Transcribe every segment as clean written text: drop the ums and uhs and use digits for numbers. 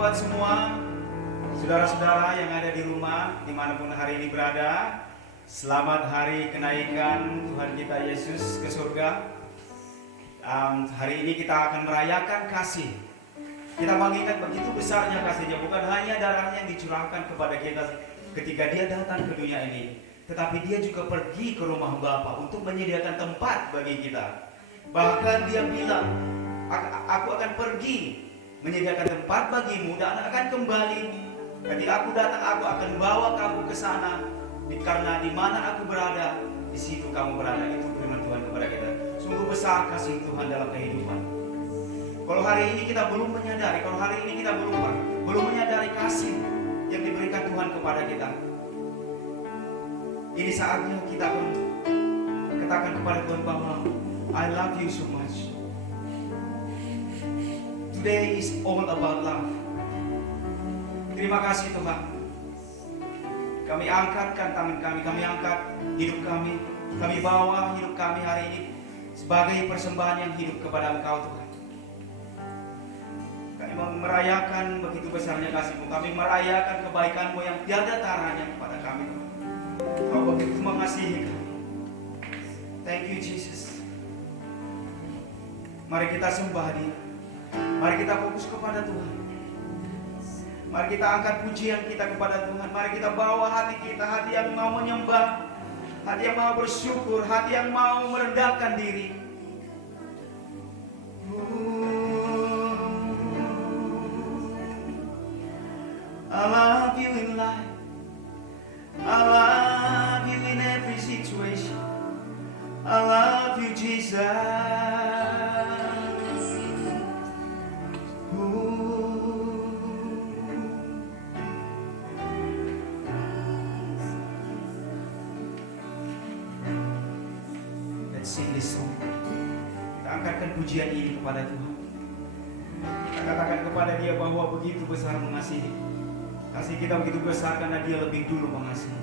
buat semua saudara-saudara yang ada di rumah, dimanapun hari ini berada. Selamat hari kenaikan Tuhan kita Yesus ke surga. Hari ini kita akan merayakan kasih. Kita mengingat begitu besarnya kasihnya, bukan hanya darahnya yang dicurahkan kepada kita ketika dia datang ke dunia ini, tetapi dia juga pergi ke rumah Bapa untuk menyediakan tempat bagi kita. Bahkan dia bilang, aku akan pergi menyediakan tempat bagimu dan akan kembali. Ketika aku datang, aku akan bawa kamu ke sana, karena di mana aku berada, di situ kamu berada. Itu firman Tuhan kepada kita. Sungguh besar kasih Tuhan dalam kehidupan. Kalau hari ini kita belum menyadari, kalau hari ini kita belum menyadari kasih yang diberikan Tuhan kepada kita, ini saatnya kita akan katakan kepada Tuhan bahwa I love you so much. Today is all about love. Terima kasih Tuhan. Kami angkatkan tangan kami angkat hidup kami bawa hidup kami hari ini sebagai persembahan yang hidup kepada Engkau Tuhan. Kami merayakan begitu besarnya kasih-Mu, kami merayakan kebaikan-Mu yang tiada taranya kepada kami Tuhan. Kau begitu mengasihi kami. Thank you Jesus. Mari kita sembah Dia. Mari kita fokus kepada Tuhan. Mari kita angkat pujian kita kepada Tuhan. Mari kita bawa hati kita, hati yang mau menyembah, hati yang mau bersyukur, hati yang mau merendahkan diri. I love you in life. I love you in every situation. I love you Jesus. Angkatkan pujian ini kepada Tuhan. Kita katakan kepada Dia bahwa begitu besar mengasihi. Kasih kita begitu besar karena Dia lebih dulu mengasihi.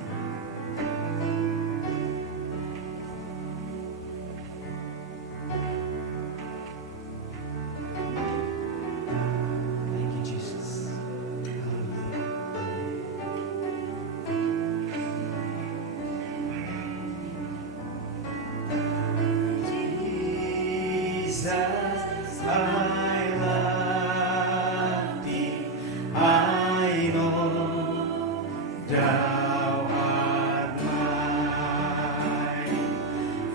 Thank you Jesus. Jesus, I love Thee. I know Thou art mine.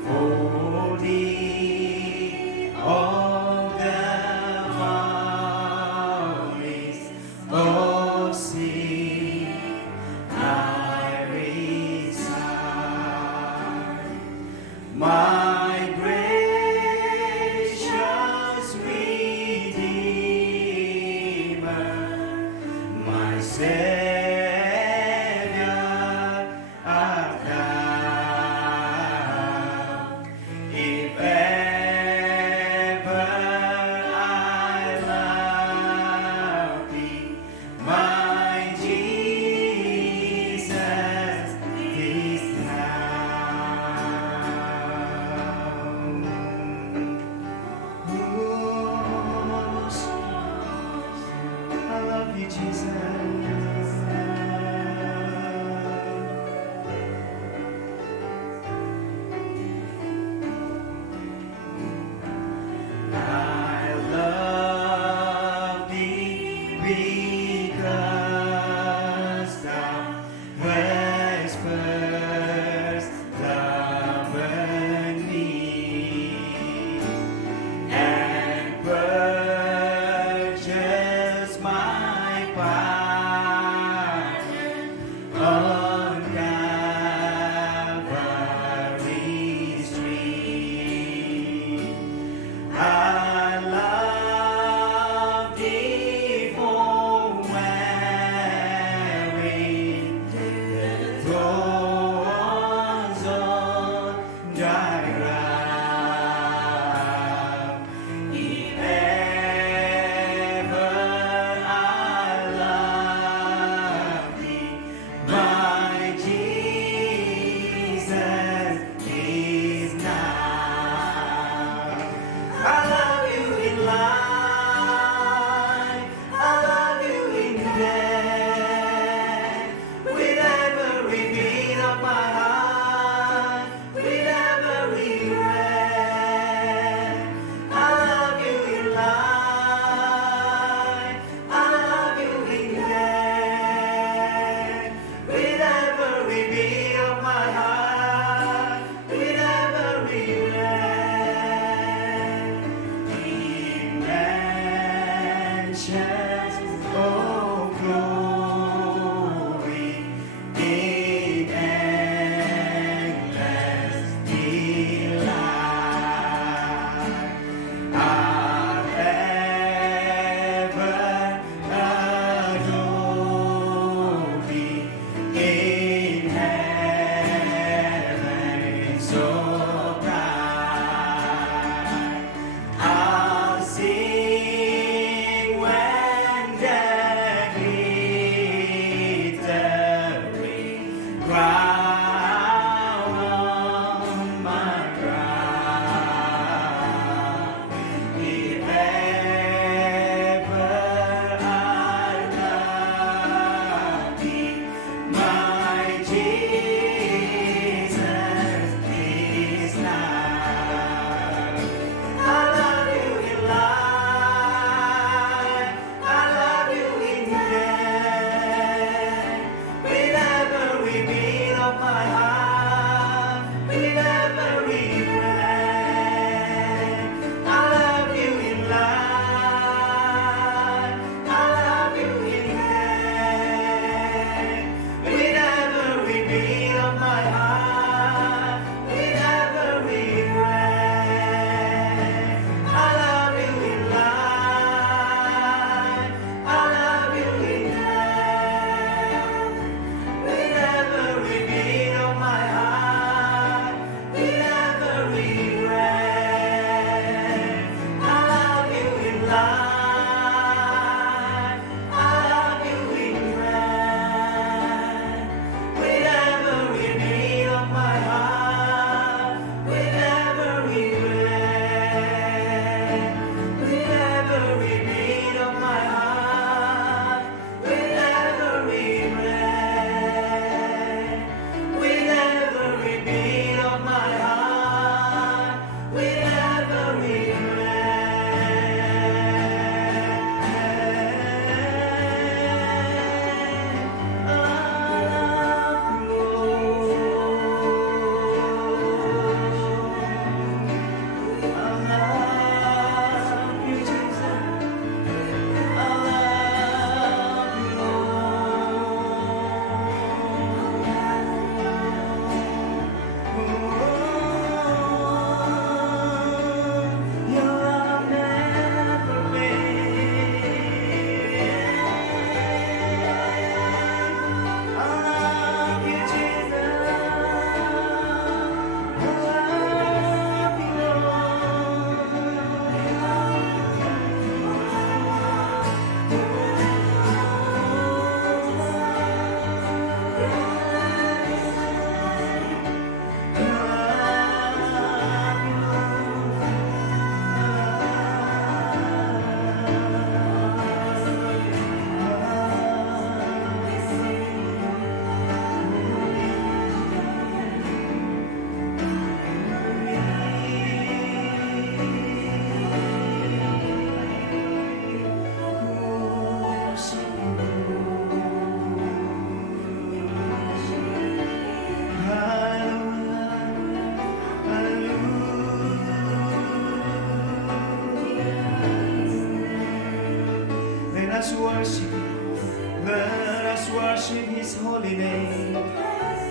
For Thee all the worries of sin I resign. My gracious Redeemer, my Savior art Thou. If ever I love Thee, my Jesus, this now. us worship Him. Let us worship His holy name.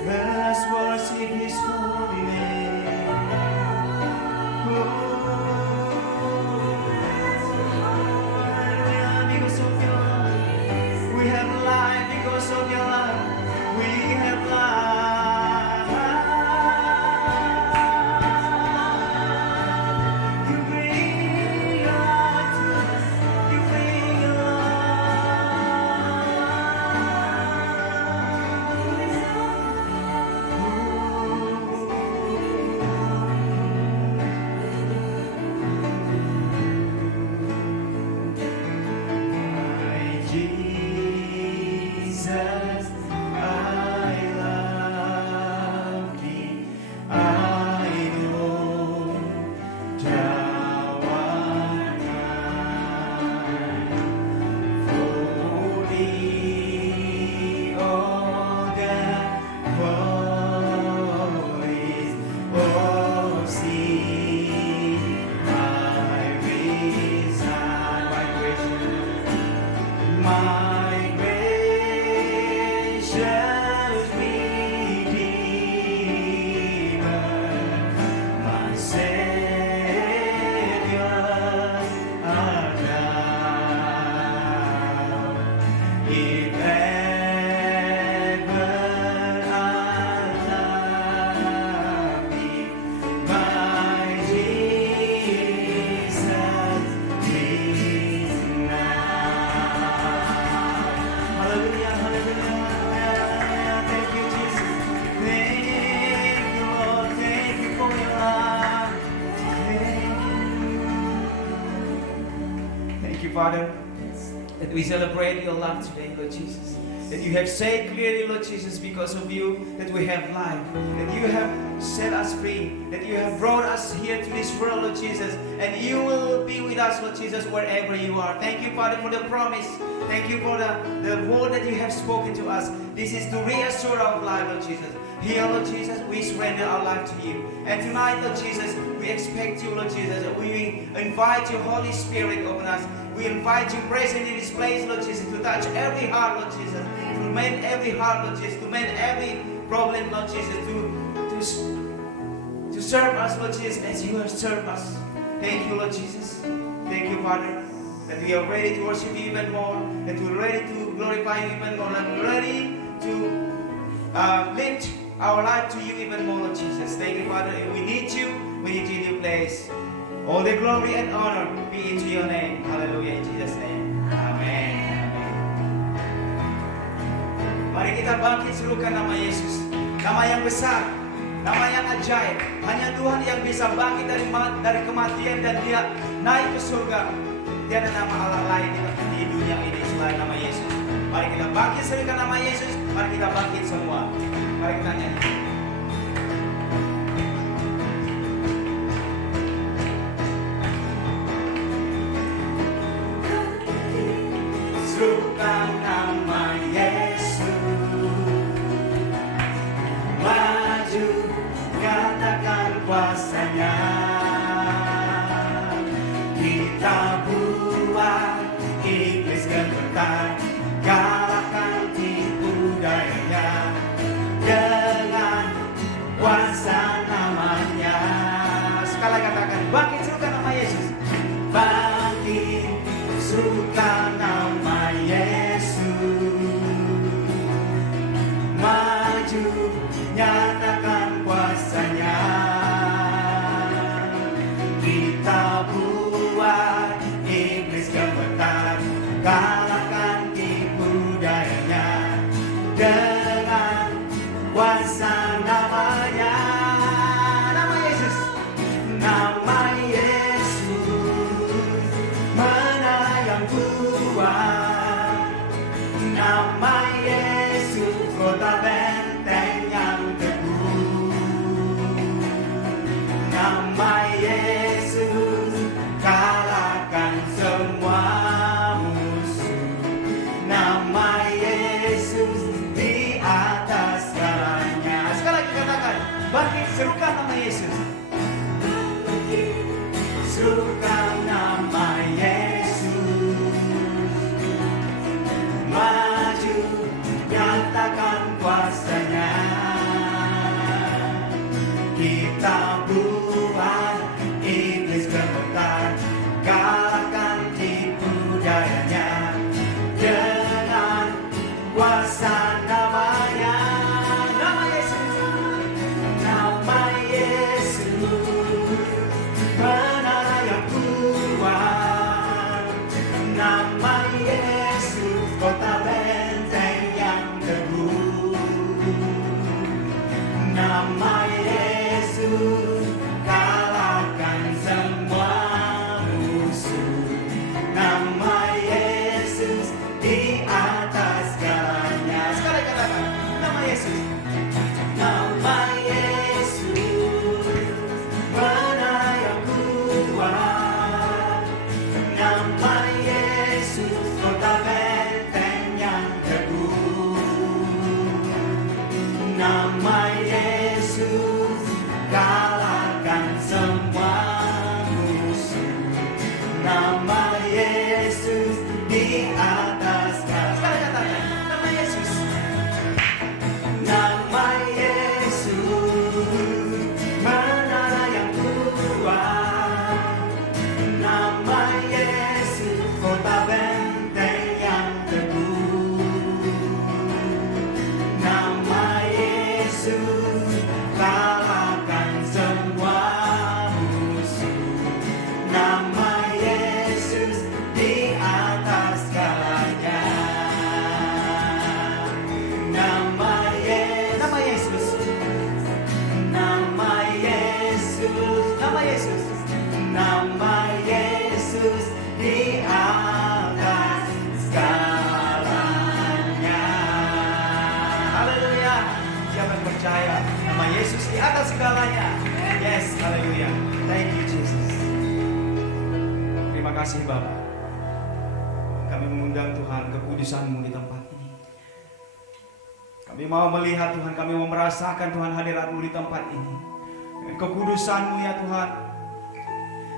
Let us worship His holy name. Hallelujah, because of your love. We have life because of your love. We have life. You bring life to us. You bring my Jesus, I love Thee. I know Jawaban for Thee, all that voice of sea, my reason, my gracious Redeemer, my Savior art Thou. If ever I love Thee, my Jesus, please now. Hallelujah, hallelujah, hallelujah. Thank you, Jesus. Thank you, Lord. Thank you for your love. Thank you, Father, that we celebrate your love today, Lord Jesus. That you have said clearly, Lord Jesus, because of you, that we have life. That you have set us free. That you have brought us here to this world, Lord Jesus. And you will be with us, Lord Jesus, wherever you are. Thank you, Father, for the promise. Thank you for the word that you have spoken to us. This is to reassure our life, Lord Jesus. Here, Lord Jesus, we surrender our life to you. And tonight, Lord Jesus, we expect you, Lord Jesus. We invite your Holy Spirit upon us. We invite you present in this place, Lord Jesus, to touch every heart, Lord Jesus. To mend every heart, Lord Jesus. To mend every problem, Lord Jesus. To serve us, Lord Jesus, as you have served us. Thank you, Lord Jesus. Thank you, Father, that we are ready to worship you even more. That we're ready to glorify you even more. That we're ready to lift our life to you even more, Lord Jesus. Thank you, Father. We need you. We need you in your place. All the glory and honor be into your name. Hallelujah, in Jesus' name. Amen. Amen. Mari kita bangkit serukan nama Yesus. Nama yang besar, nama yang ajaib. Hanya Tuhan yang bisa bangkit dari kematian dan dia naik ke surga. Tiada nama Allah lain di dunia ini selain nama Yesus. Mari kita bangkit serukan nama Yesus. Mari kita bangkit semua. Mari kita nyanyi. Serukan nama Yesus, maju nyatakan kuasanya. Kita buat iblis gemetar, galakkan tipu dayanya. Dengan kuasa namanya. Sekali katakan, bangkit serukan nama Yesus. Bangkit serukan nama Yesus, maju nyatakan kuasanya. Kita buat iblis gemetar, kalahkan tipu dayanya. Dengan kuasa namanya, nama Yesus, nama Yesus, menayang kuat. Nama Yesus, kota benteng yang teguh. Nama Yesus, kalahkan semua musuh. Nama Yesus di atas segalanya. Sekali lagi katakan, bangkit serukan nama Yesus. Serukan nama Yesus, kita buat iblis gemetar, kalahkan tipu dayanya dengan kuasa namanya. Nama Yesus, nama Yesus, menara yang kuat. Nama Yesus, kota benteng yang teguh. Nama Yesus, kalahkan semua musuh. Nama Yesus di atas segalanya. Sekali katakan, nama Yesus. Nama Yesus, menara yang kuat. Nama Yesus, kota benteng yang teguh. Nama Yesus, kalahkan semua musuh. Nama Yesus di atas segala. Sekali katakan, nama Yesus. Nama Yesus, menara yang kuat. Nama Yesus, kota benteng yang teguh. Nama Yesus, kalahkan semua musuh. Nama Yesus di atas segalanya. Nama Yesus, nama Yesus, nama Yesus, nama Yesus di atas segalanya. Haleluya. Siapa yang percaya nama Yesus di atas segalanya? Yes, haleluya. Thank you Jesus. Terima kasih Bapa. Kami mengundang Tuhan kekudusan-Mu di tempat ini. Kami mau melihat Tuhan, kami mau merasakan Tuhan hadirat-Mu di tempat ini. Dengan kekudusan-Mu ya Tuhan.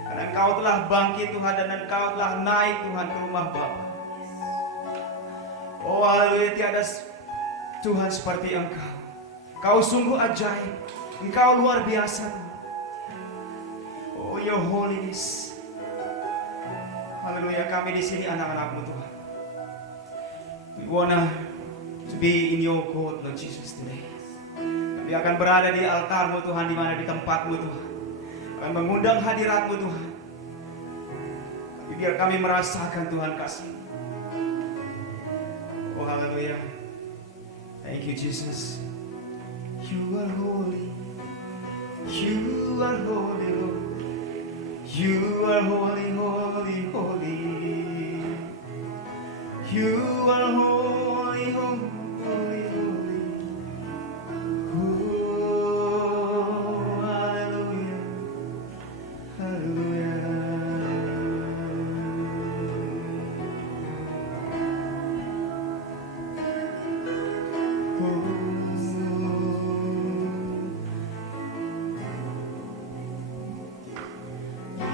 Karena Engkau telah bangkit Tuhan, dan Engkau telah naik Tuhan ke rumah Bapa. Oh haleluya, tiada Tuhan seperti Engkau. Kau sungguh ajaib. Engkau luar biasa Tuhan. Oh your holiness. Haleluya, kami di sini anak-anak-Mu Tuhan. We wanna to be in your court Lord Jesus today. Kami akan berada di altar-Mu Tuhan, di mana di tempat-Mu Tuhan. Akan mengundang hadirat-Mu Tuhan. Tapi biar kami merasakan Tuhan kasih. Oh haleluya. Thank you Jesus. You are holy. You are holy Lord. You are holy, holy, holy. You are holy, holy, holy, holy. Oh, hallelujah, hallelujah.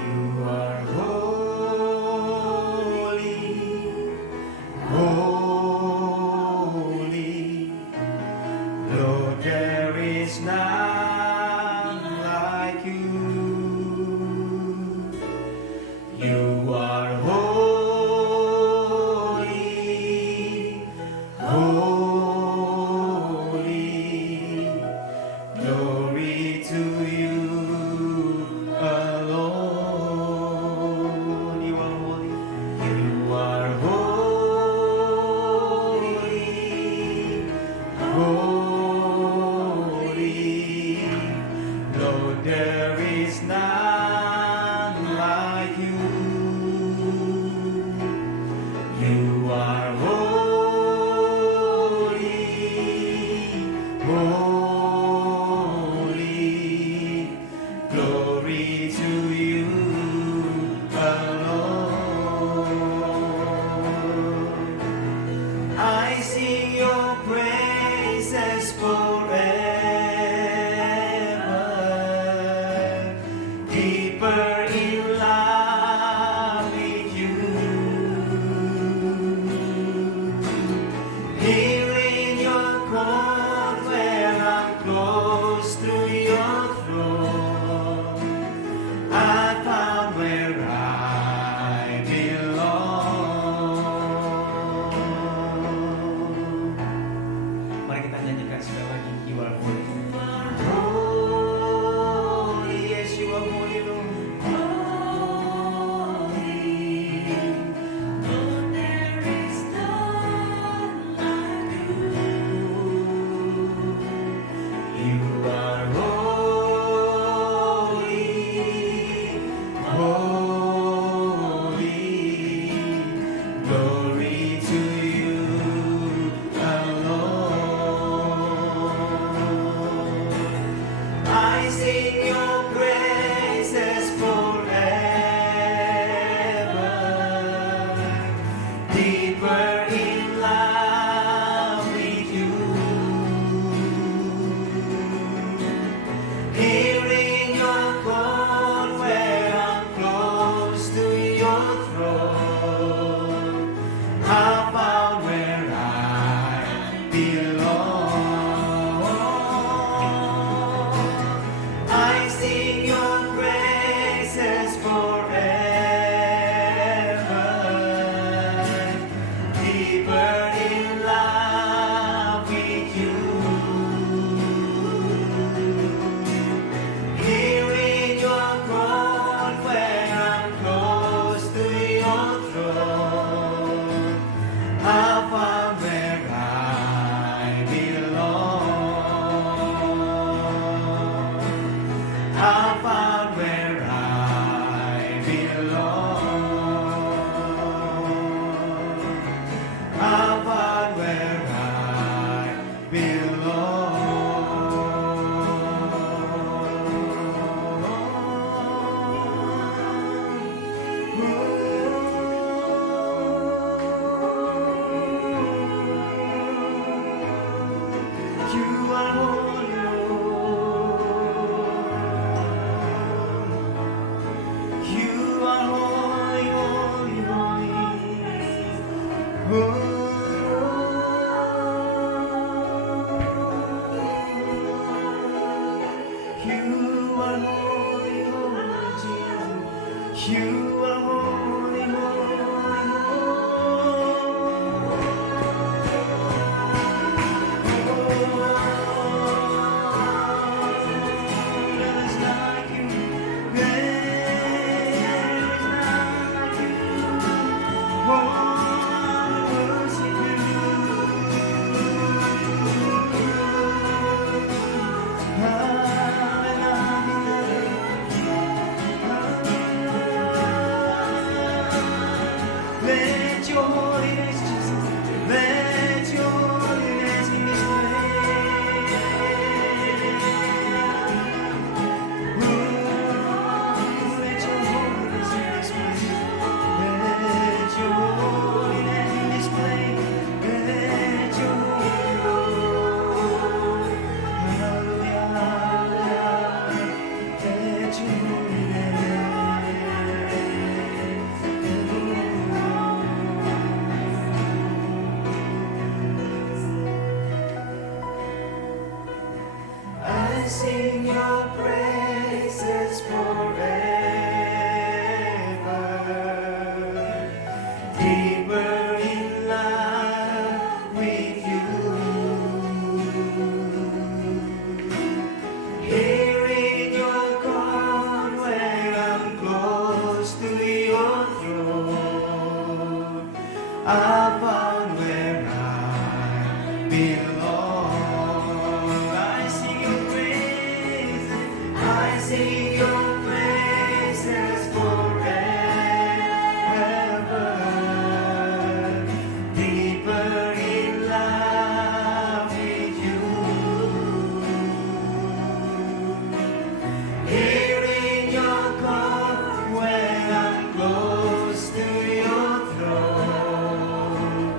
You are holy, Lord, there is none like you. You are holy, holy, glory to you alone. You are holy, you are holy, holy, Lord, there is none like you. You are holy, holy, glory to you alone. I sing your praises forever. sing your praises forever, deeper in love with you. Here in your court where I'm close to your throne, I found where I belong. I sing your praises forever, deeper in love with you. Here in your court where I'm close to your throne, I found where I belong. I found where I belong. I found where I belong. You are holy, Lord. You are holy, holy, holy. You are holy, holy, Jesus. You are holy, There's like you. There's like you. Oh, worship you. Let your holiness, Jesus, let your holiness be displayed. Let your holiness be displayed. Let your holiness be displayed. Let your holiness, hallelujah, hallelujah. Let your I sing your praises forever, deeper in love with you. Here in your court where I'm close to your throne, I found where I belong. I sing your praises, I sing your praises forever, deeper in love with you. Here in your court where I'm close to your throne,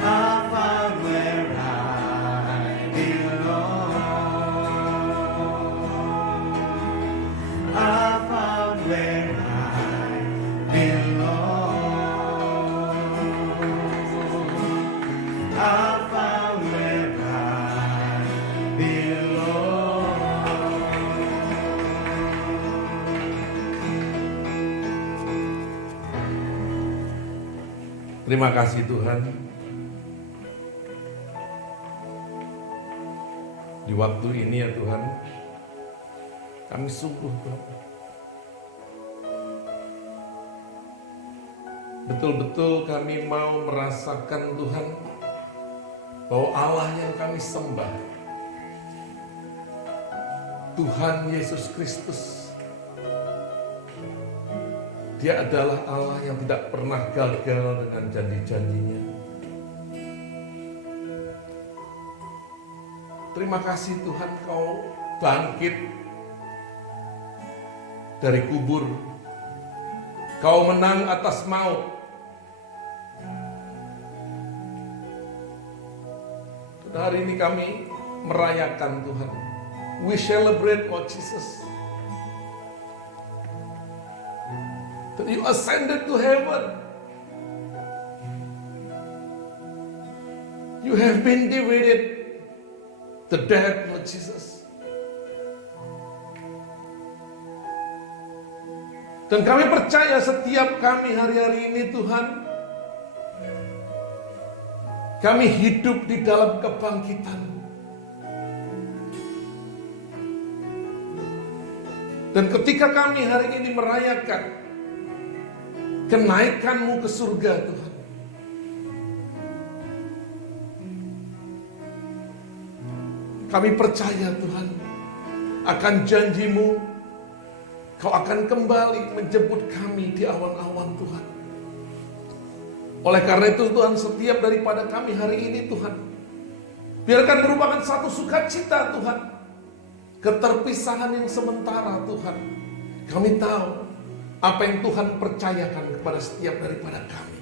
I found where I belong. I found where I belong. I found where I belong. Terima kasih Tuhan. Di waktu ini ya Tuhan, kami sungguh Tuhan betul-betul kami mau merasakan Tuhan bahwa Allah yang kami sembah, Tuhan Yesus Kristus, Dia adalah Allah yang tidak pernah gagal dengan janji-janjinya. Terima kasih Tuhan, Kau bangkit dari kubur. Kau menang atas maut. Dan hari ini kami merayakan Tuhan. We celebrate, Lord Jesus, that you ascended to heaven. You have been defeated the dead, Lord Jesus. Dan kami percaya setiap kami hari-hari ini Tuhan, kami hidup di dalam kebangkitan. Dan ketika kami hari ini merayakan kenaikan-Mu ke surga Tuhan, kami percaya Tuhan akan janji-Mu, Kau akan kembali menjemput kami di awan-awan Tuhan. Oleh karena itu Tuhan, setiap daripada kami hari ini Tuhan, biarkan merupakan satu sukacita Tuhan, keterpisahan yang sementara Tuhan. Kami tahu apa yang Tuhan percayakan kepada setiap daripada kami.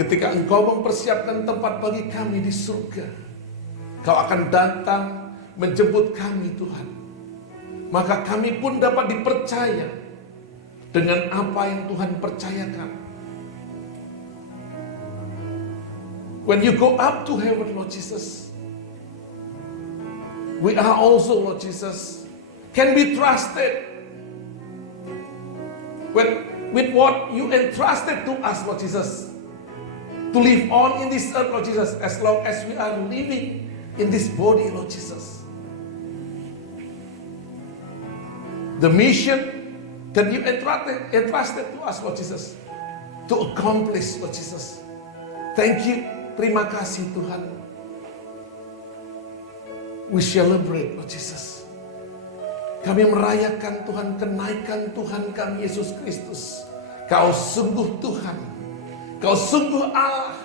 Ketika Engkau mempersiapkan tempat bagi kami di surga, Kau akan datang menjemput kami Tuhan. Maka kami pun dapat dipercaya dengan apa yang Tuhan percayakan. When you go up to heaven, Lord Jesus, we are also, Lord Jesus, can be trusted. With what you entrusted to us, Lord Jesus, to live on in this earth, Lord Jesus, as long as we are living in this body, Lord Jesus. The mission that you entrusted to us, Lord Jesus, to accomplish, Lord Jesus. Thank you, terima kasih Tuhan. We celebrate, Lord Jesus. Kami merayakan Tuhan, kenaikan Tuhan kami Yesus Kristus. Kau sungguh Tuhan, Kau sungguh Allah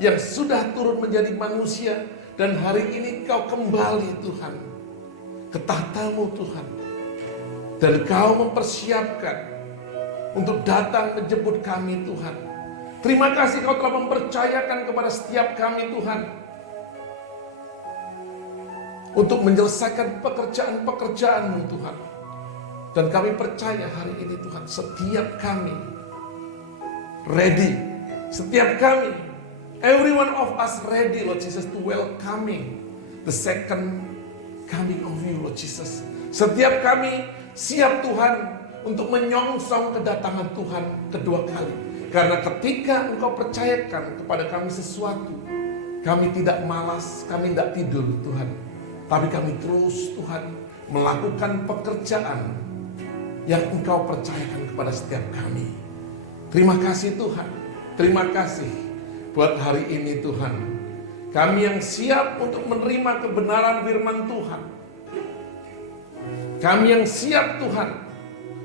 yang sudah turun menjadi manusia. Dan hari ini Kau kembali Tuhan ke tahta-Mu Tuhan. Dan Kau mempersiapkan untuk datang menjemput kami Tuhan. Terima kasih Kau telah mempercayakan kepada setiap kami Tuhan, untuk menyelesaikan pekerjaan-pekerjaan-Mu Tuhan. Dan kami percaya hari ini Tuhan, setiap kami ready. Setiap kami, every one of us ready, Lord Jesus, to welcoming the second coming of you, Lord Jesus. Setiap kami siap Tuhan untuk menyongsong kedatangan Tuhan kedua kali. Karena ketika Engkau percayakan kepada kami sesuatu, kami tidak malas, kami tidak tidur Tuhan. Tapi kami terus Tuhan melakukan pekerjaan yang Engkau percayakan kepada setiap kami. Terima kasih Tuhan. Terima kasih buat hari ini Tuhan. Kami yang siap untuk menerima kebenaran firman Tuhan. Kami yang siap Tuhan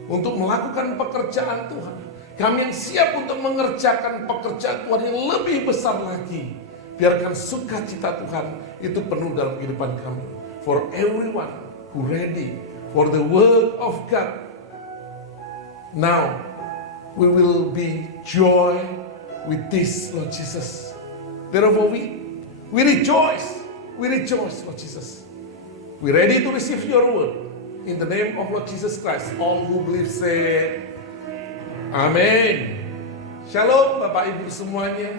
untuk melakukan pekerjaan Tuhan. Kami yang siap untuk mengerjakan pekerjaan Tuhan yang lebih besar lagi. Biarkan sukacita Tuhan itu penuh dalam kehidupan kami. For everyone who ready for the word of God. Now we will be joy with this, Lord Jesus. Therefore we rejoice. We rejoice, Lord Jesus. We ready to receive your word. In the name of Lord Jesus Christ, all who believe say, Amin. Shalom Bapak Ibu semuanya.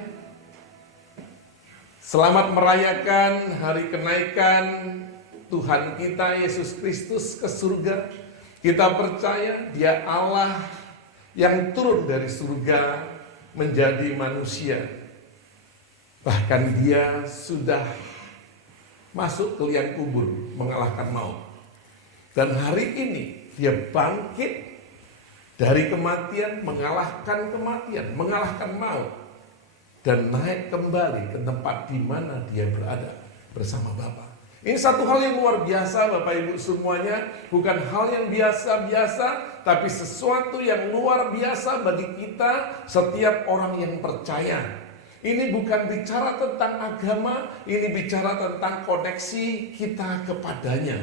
Selamat merayakan hari kenaikan Tuhan kita Yesus Kristus ke surga. Kita percaya Dia Allah yang turun dari surga menjadi manusia. Bahkan Dia sudah masuk ke liang kubur mengalahkan maut. Dan hari ini Dia bangkit dari kematian, mengalahkan kematian, mengalahkan maut. Dan naik kembali ke tempat di mana Dia berada bersama Bapa. Ini satu hal yang luar biasa Bapak Ibu semuanya. Bukan hal yang biasa-biasa, tapi sesuatu yang luar biasa bagi kita, setiap orang yang percaya. Ini bukan bicara tentang agama, ini bicara tentang koneksi kita kepadanya.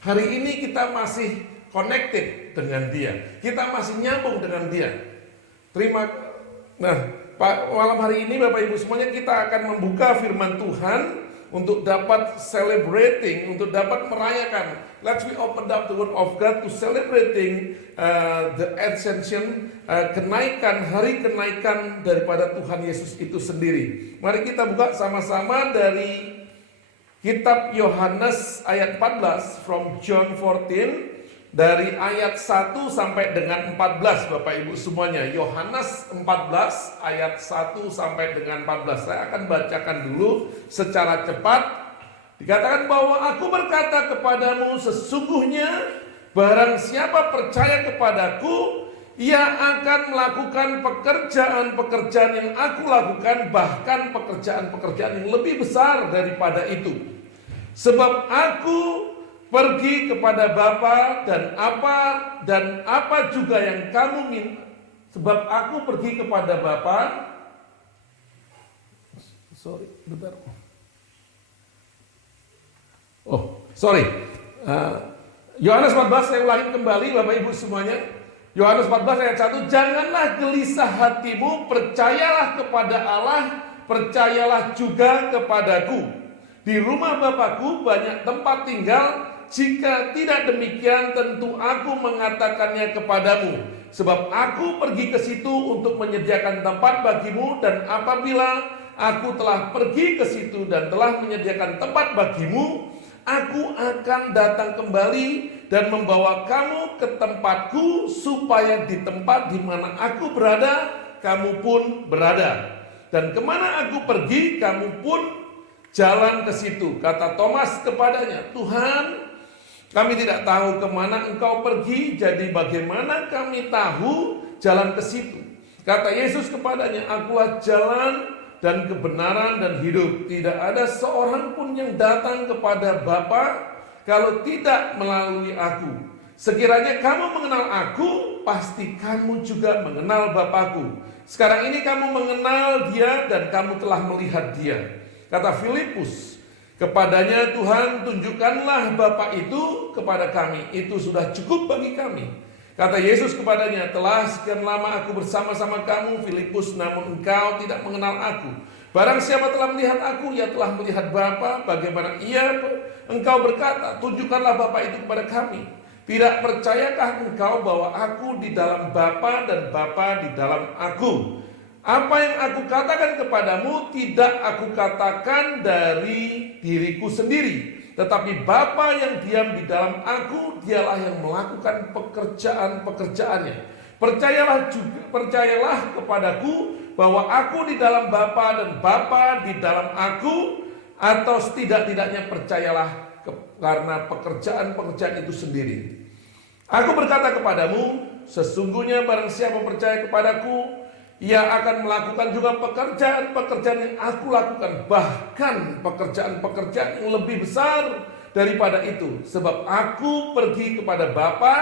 Hari ini kita masih connected dengan Dia. Kita masih nyambung dengan Dia. Nah, malam hari ini Bapak Ibu semuanya kita akan membuka firman Tuhan untuk dapat celebrating, untuk dapat merayakan. Let's we open up the word of God to celebrating the ascension, hari kenaikan daripada Tuhan Yesus itu sendiri. Mari kita buka sama-sama dari Kitab Yohanes ayat 14 from John 14 dari ayat 1 sampai dengan 14 Bapak Ibu semuanya. Yohanes 14 ayat 1 sampai dengan 14. Saya akan bacakan dulu secara cepat. Dikatakan bahwa aku berkata kepadamu sesungguhnya barang siapa percaya kepadaku ia akan melakukan pekerjaan-pekerjaan yang aku lakukan, bahkan pekerjaan-pekerjaan yang lebih besar daripada itu. Sebab aku pergi kepada Bapa dan apa juga yang kamu minta. Sebab aku pergi kepada Bapa. Yohanes 14 saya ulangi kembali Bapak Ibu semuanya. Yohanes 14 ayat 1, janganlah gelisah hatimu, percayalah kepada Allah, percayalah juga kepadaku. Di rumah Bapakku banyak tempat tinggal, jika tidak demikian tentu aku mengatakannya kepadamu. Sebab aku pergi ke situ untuk menyediakan tempat bagimu, dan apabila aku telah pergi ke situ dan telah menyediakan tempat bagimu, aku akan datang kembali dan membawa kamu ke tempatku, supaya di tempat di mana aku berada, kamu pun berada. Dan kemana aku pergi, kamu pun jalan ke situ. Kata Thomas kepadanya, Tuhan, kami tidak tahu kemana engkau pergi, jadi bagaimana kami tahu jalan ke situ? Kata Yesus kepadanya, akulah jalan dan kebenaran dan hidup. Tidak ada seorang pun yang datang kepada Bapa kalau tidak melalui aku. Sekiranya kamu mengenal aku, pasti kamu juga mengenal Bapakku. Sekarang ini kamu mengenal Dia dan kamu telah melihat Dia. Kata Filipus kepadanya, Tuhan, tunjukkanlah Bapa itu kepada kami, itu sudah cukup bagi kami. Kata Yesus kepadanya, telah sekian lama aku bersama-sama kamu, Filipus, namun engkau tidak mengenal aku. Barang siapa telah melihat aku, ia telah melihat Bapa. Bagaimana engkau berkata, tunjukkanlah Bapa itu kepada kami. Tidak percayakah engkau bahwa aku di dalam Bapa dan Bapa di dalam aku? Apa yang aku katakan kepadamu tidak aku katakan dari diriku sendiri, tetapi Bapa yang diam di dalam aku, dialah yang melakukan pekerjaan-pekerjaannya. Percayalah kepadaku bahwa aku di dalam Bapa dan Bapa di dalam aku, atau setidak-tidaknya percayalah karena pekerjaan-pekerjaan itu sendiri. Aku berkata kepadamu, sesungguhnya barang siapa percaya kepadaku, ia akan melakukan juga pekerjaan-pekerjaan yang aku lakukan, bahkan pekerjaan-pekerjaan yang lebih besar daripada itu. Sebab aku pergi kepada Bapa,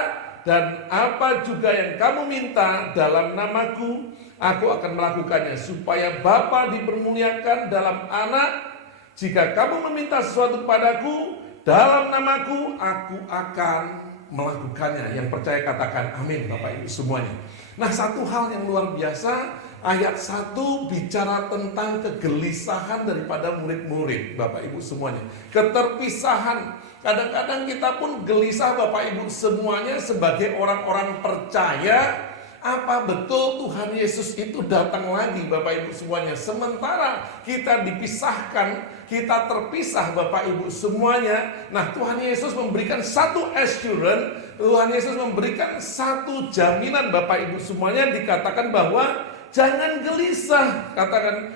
dan apa juga yang kamu minta dalam namaku, aku akan melakukannya, supaya Bapa dipermuliakan dalam Anak. Jika kamu meminta sesuatu kepadaku dalam namaku, aku akan melakukannya. Yang percaya katakan amin Bapak Ibu semuanya. Nah, satu hal yang luar biasa, ayat 1 bicara tentang kegelisahan daripada murid-murid Bapak Ibu semuanya. Keterpisahan. Kadang-kadang kita pun gelisah Bapak Ibu semuanya sebagai orang-orang percaya. Apa betul Tuhan Yesus itu datang lagi Bapak Ibu semuanya? Sementara kita dipisahkan, kita terpisah Bapak Ibu semuanya. Nah, Tuhan Yesus memberikan satu assurance, Tuhan Yesus memberikan satu jaminan Bapak Ibu semuanya. Dikatakan bahwa jangan gelisah,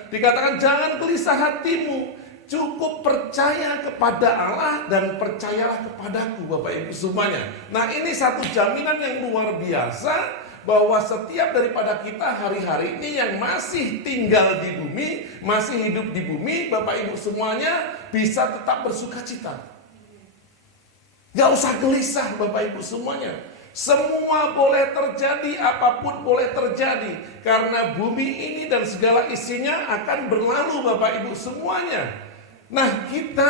dikatakan jangan gelisah hatimu, cukup percaya kepada Allah dan percayalah kepadaku Bapak Ibu semuanya. Nah, ini satu jaminan yang luar biasa, bahwa setiap daripada kita hari-hari ini yang masih tinggal di bumi, masih hidup di bumi, Bapak Ibu semuanya bisa tetap bersuka cita. Gak usah gelisah Bapak Ibu semuanya. Semua boleh terjadi, apapun boleh terjadi, karena bumi ini dan segala isinya akan berlalu Bapak Ibu semuanya. Nah, kita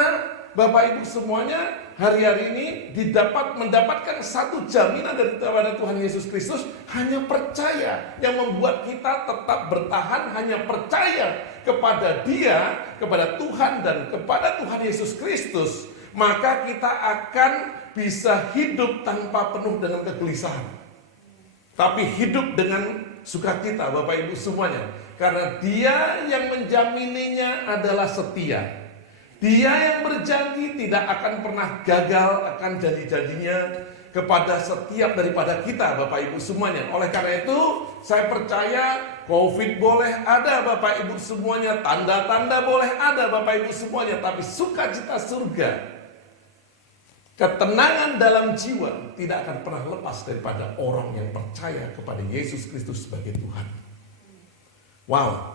Bapak Ibu semuanya hari-hari ini mendapatkan satu jaminan daripada Tuhan Yesus Kristus, hanya percaya. Yang membuat kita tetap bertahan hanya percaya kepada Dia, kepada Tuhan dan kepada Tuhan Yesus Kristus. Maka kita akan bisa hidup tanpa penuh dengan kegelisahan, tapi hidup dengan sukacita, Bapak Ibu semuanya. Karena Dia yang menjamininya adalah setia. Dia yang berjanji tidak akan pernah gagal akan janji-janjinya kepada setiap daripada kita, Bapak Ibu semuanya. Oleh karena itu, saya percaya COVID boleh ada, Bapak Ibu semuanya. Tanda-tanda boleh ada, Bapak Ibu semuanya. Tapi sukacita surga, ketenangan dalam jiwa tidak akan pernah lepas daripada orang yang percaya kepada Yesus Kristus sebagai Tuhan. Wow,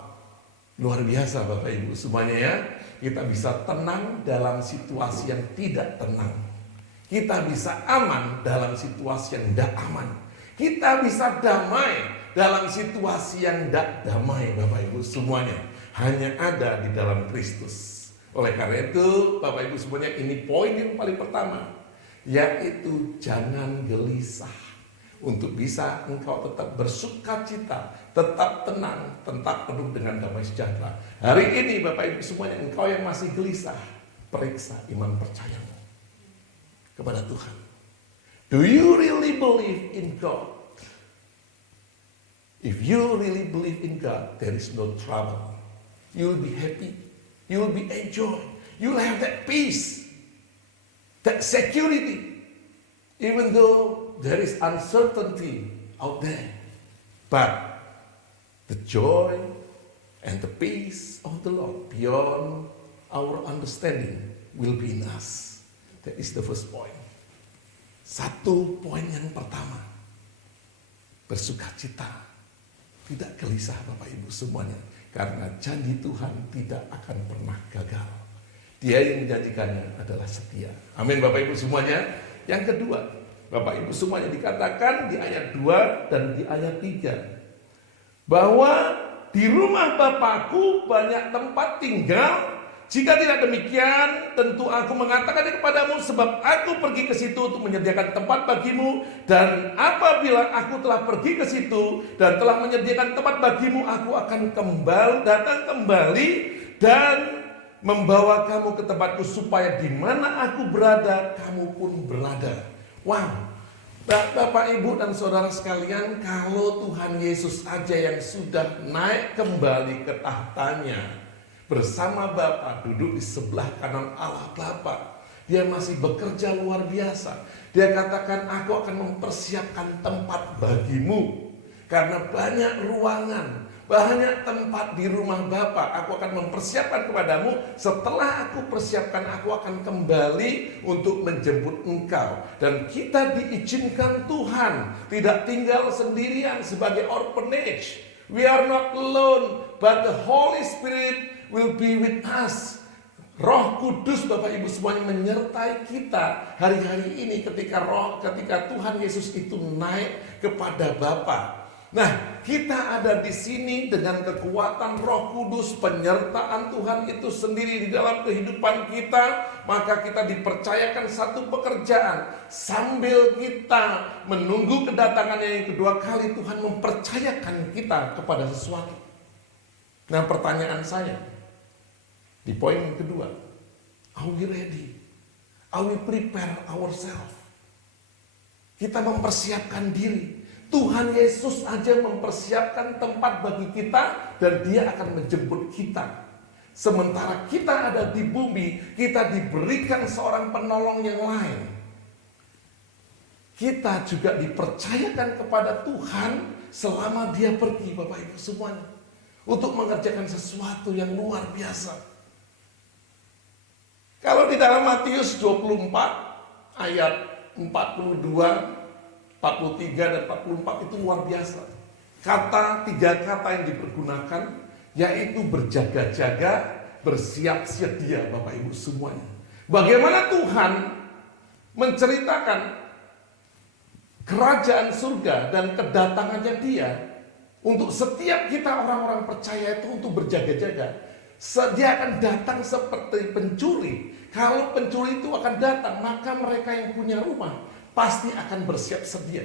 luar biasa Bapak Ibu semuanya ya. Kita bisa tenang dalam situasi yang tidak tenang. Kita bisa aman dalam situasi yang tidak aman. Kita bisa damai dalam situasi yang tidak damai, Bapak Ibu semuanya. Hanya ada di dalam Kristus. Oleh karena itu, Bapak Ibu semuanya, ini poin yang paling pertama, yaitu jangan gelisah. Untuk bisa engkau tetap bersukacita, tetap tenang, tetap penuh dengan damai sejahtera. Hari ini Bapak Ibu semuanya, engkau yang masih gelisah, periksa iman percayamu kepada Tuhan. Do you really believe in God? If you really believe in God, there is no trouble. You will be happy, you will be enjoy, you will have that peace, that security, even though there is uncertainty out there. But the joy and the peace of the Lord beyond our understanding will be in us. That is the first point. Satu poin yang pertama, bersukacita, tidak gelisah Bapak Ibu semuanya. Karena janji Tuhan tidak akan pernah gagal. Dia yang menjanjikannya adalah setia. Amin Bapak Ibu semuanya. Yang kedua, Bapak Ibu semuanya, dikatakan di ayat 2 dan di ayat 3 bahwa di rumah Bapakku banyak tempat tinggal. Jika tidak demikian, tentu aku mengatakan kepadamu, sebab aku pergi ke situ untuk menyediakan tempat bagimu. Dan apabila aku telah pergi ke situ dan telah menyediakan tempat bagimu, aku akan datang kembali dan membawa kamu ke tempatku, supaya di mana aku berada, kamu pun berada. Wow, Bapak Ibu dan saudara sekalian, kalau Tuhan Yesus aja yang sudah naik kembali ke tahtanya bersama Bapa, duduk di sebelah kanan Allah Bapa, Dia masih bekerja luar biasa. Dia katakan, aku akan mempersiapkan tempat bagimu. Karena banyak ruangan, banyak tempat di rumah Bapa, aku akan mempersiapkan kepadamu. Setelah aku persiapkan, aku akan kembali untuk menjemput engkau. Dan kita diizinkan Tuhan tidak tinggal sendirian sebagai orphanage. We are not alone, but the Holy Spirit will be with us. Roh Kudus Bapak Ibu semuanya menyertai kita hari-hari ini ketika Tuhan Yesus itu naik kepada Bapa. Nah, kita ada di sini dengan kekuatan Roh Kudus, penyertaan Tuhan itu sendiri di dalam kehidupan kita, maka kita dipercayakan satu pekerjaan. Sambil kita menunggu kedatangannya yang kedua kali, Tuhan mempercayakan kita kepada sesuatu. Nah, pertanyaan saya di poin yang kedua, are we ready? Are we prepare ourselves? Kita mempersiapkan diri. Tuhan Yesus aja mempersiapkan tempat bagi kita dan Dia akan menjemput kita. Sementara kita ada di bumi, kita diberikan seorang penolong yang lain. Kita juga dipercayakan kepada Tuhan selama Dia pergi, Bapak Ibu semuanya, untuk mengerjakan sesuatu yang luar biasa. Kalau di dalam Matius 24 ayat 42, 43 dan 44 itu luar biasa. Tiga kata yang dipergunakan yaitu berjaga-jaga, bersiap sedia, Bapak Ibu semuanya. Bagaimana Tuhan menceritakan kerajaan surga dan kedatangannya Dia untuk setiap kita orang-orang percaya itu untuk berjaga-jaga. Dia akan datang seperti pencuri. kalau pencuri itu akan datang, maka mereka yang punya rumah pasti akan bersiap sedia.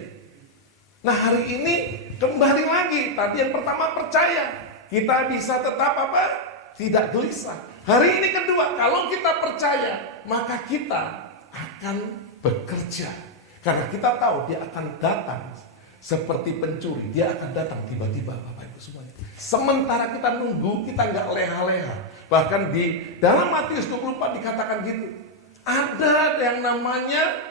Nah, hari ini kembali lagi, tadi yang pertama percaya, kita bisa tetap apa? Tidak gelisah. Hari ini kedua, kalau kita percaya, maka kita akan bekerja. Karena kita tahu dia akan datang seperti pencuri, dia akan datang tiba-tiba, Bapak Ibu semuanya. Sementara kita nunggu, kita nggak leha-leha. Bahkan di dalam Matius 24 dikatakan gitu. Ada yang namanya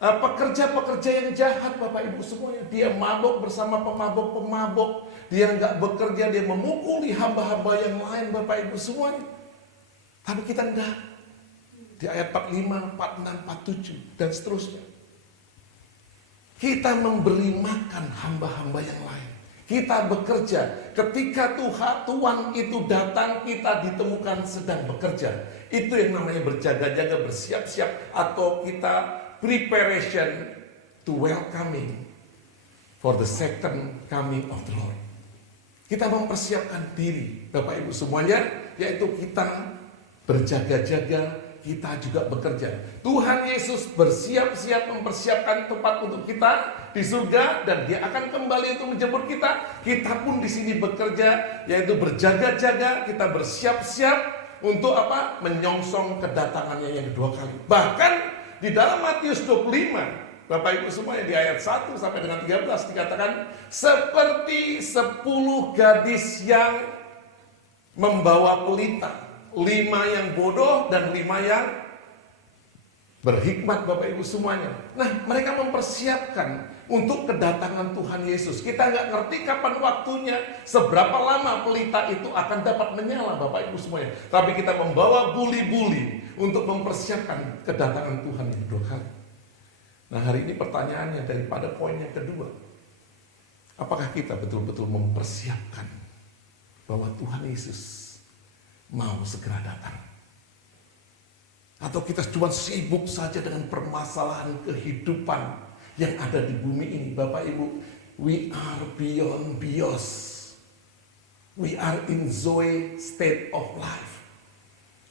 pekerja-pekerja yang jahat, Bapak Ibu semuanya. Dia mabuk bersama pemabuk-pemabuk. Dia nggak bekerja, dia memukuli hamba-hamba yang lain, Bapak Ibu semuanya. Tapi kita enggak. Di ayat 45, 46, 47 dan seterusnya. Kita memberi makan hamba-hamba yang lain. Kita bekerja. Ketika Tuhan itu datang, kita ditemukan sedang bekerja. Itu yang namanya berjaga-jaga, bersiap-siap, atau kita preparation to welcoming for the second coming of the Lord. Kita mempersiapkan diri, Bapak Ibu semuanya, yaitu kita berjaga-jaga, kita juga bekerja. Tuhan Yesus bersiap-siap mempersiapkan tempat untuk kita di surga, dan dia akan kembali untuk menjemput kita. Kita pun di sini bekerja, yaitu berjaga-jaga, kita bersiap-siap untuk apa? Menyongsong kedatangannya yang kedua kali. Bahkan di dalam Matius 25, Bapak Ibu semuanya, di ayat 1 sampai dengan 13 dikatakan, seperti 10 gadis yang membawa pelita, 5 yang bodoh dan 5 yang berhikmat, Bapak Ibu semuanya. Nah, mereka mempersiapkan untuk kedatangan Tuhan Yesus. Kita nggak ngerti kapan waktunya, seberapa lama pelita itu akan dapat menyala, Bapak Ibu semuanya. Tapi kita membawa buli-buli untuk mempersiapkan kedatangan Tuhan yang kedua kali. Nah, hari ini pertanyaannya daripada poin yang kedua, apakah kita betul-betul mempersiapkan bahwa Tuhan Yesus mau segera datang? Atau kita cuma sibuk saja dengan permasalahan kehidupan yang ada di bumi ini? Bapak Ibu, we are beyond bios. We are in Zoe state of life.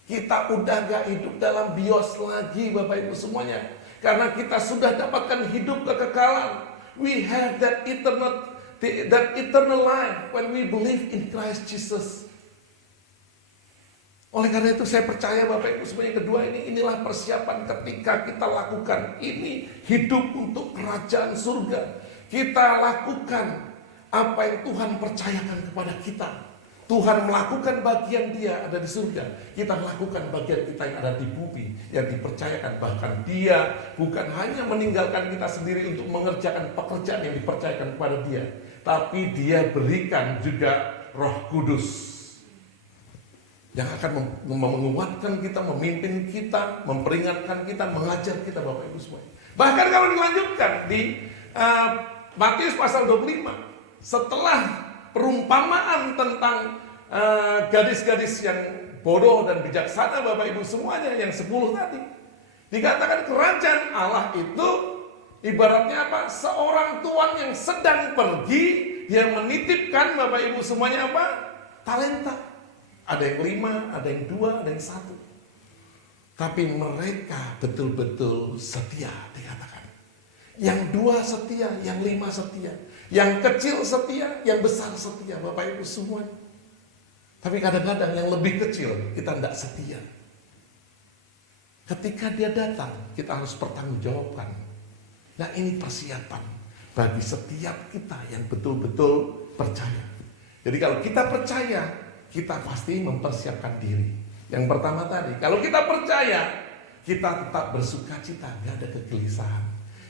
Kita udah gak hidup dalam bios lagi, Bapak Ibu semuanya. Karena kita sudah dapatkan hidup kekekalan. We have that eternal life when we believe in Christ Jesus. Oleh karena itu saya percaya Bapak Ibu semuanya, kedua inilah persiapan ketika kita lakukan ini, hidup untuk kerajaan surga. Kita lakukan apa yang Tuhan percayakan kepada kita. Tuhan melakukan bagian dia ada di surga. Kita melakukan bagian kita yang ada di bumi, yang dipercayakan. Bahkan dia bukan hanya meninggalkan kita sendiri untuk mengerjakan pekerjaan yang dipercayakan kepada dia, tapi dia berikan juga Roh Kudus yang akan menguatkan kita, memimpin kita, memperingatkan kita, mengajar kita, Bapak Ibu semua. Bahkan kalau dilanjutkan di Matius pasal 25, setelah perumpamaan tentang gadis-gadis yang bodoh dan bijaksana, Bapak Ibu semuanya, yang 10 tadi, dikatakan kerajaan Allah itu ibaratnya apa? Seorang tuan yang sedang pergi, dia menitipkan, Bapak Ibu semuanya apa? Talenta. Ada yang 5, ada yang 2, ada yang 1. Tapi mereka betul-betul setia, dikatakan. Yang 2 setia, yang 5 setia. Yang kecil setia, yang besar setia, Bapak Ibu semua. Tapi kadang-kadang yang lebih kecil, kita tidak setia. Ketika dia datang, kita harus bertanggungjawabkan. Nah, ini persiapan bagi setiap kita yang betul-betul percaya. Jadi kalau kita percaya, kita pasti mempersiapkan diri. Yang pertama tadi, kalau kita percaya, kita tetap bersukacita, gak ada kegelisahan.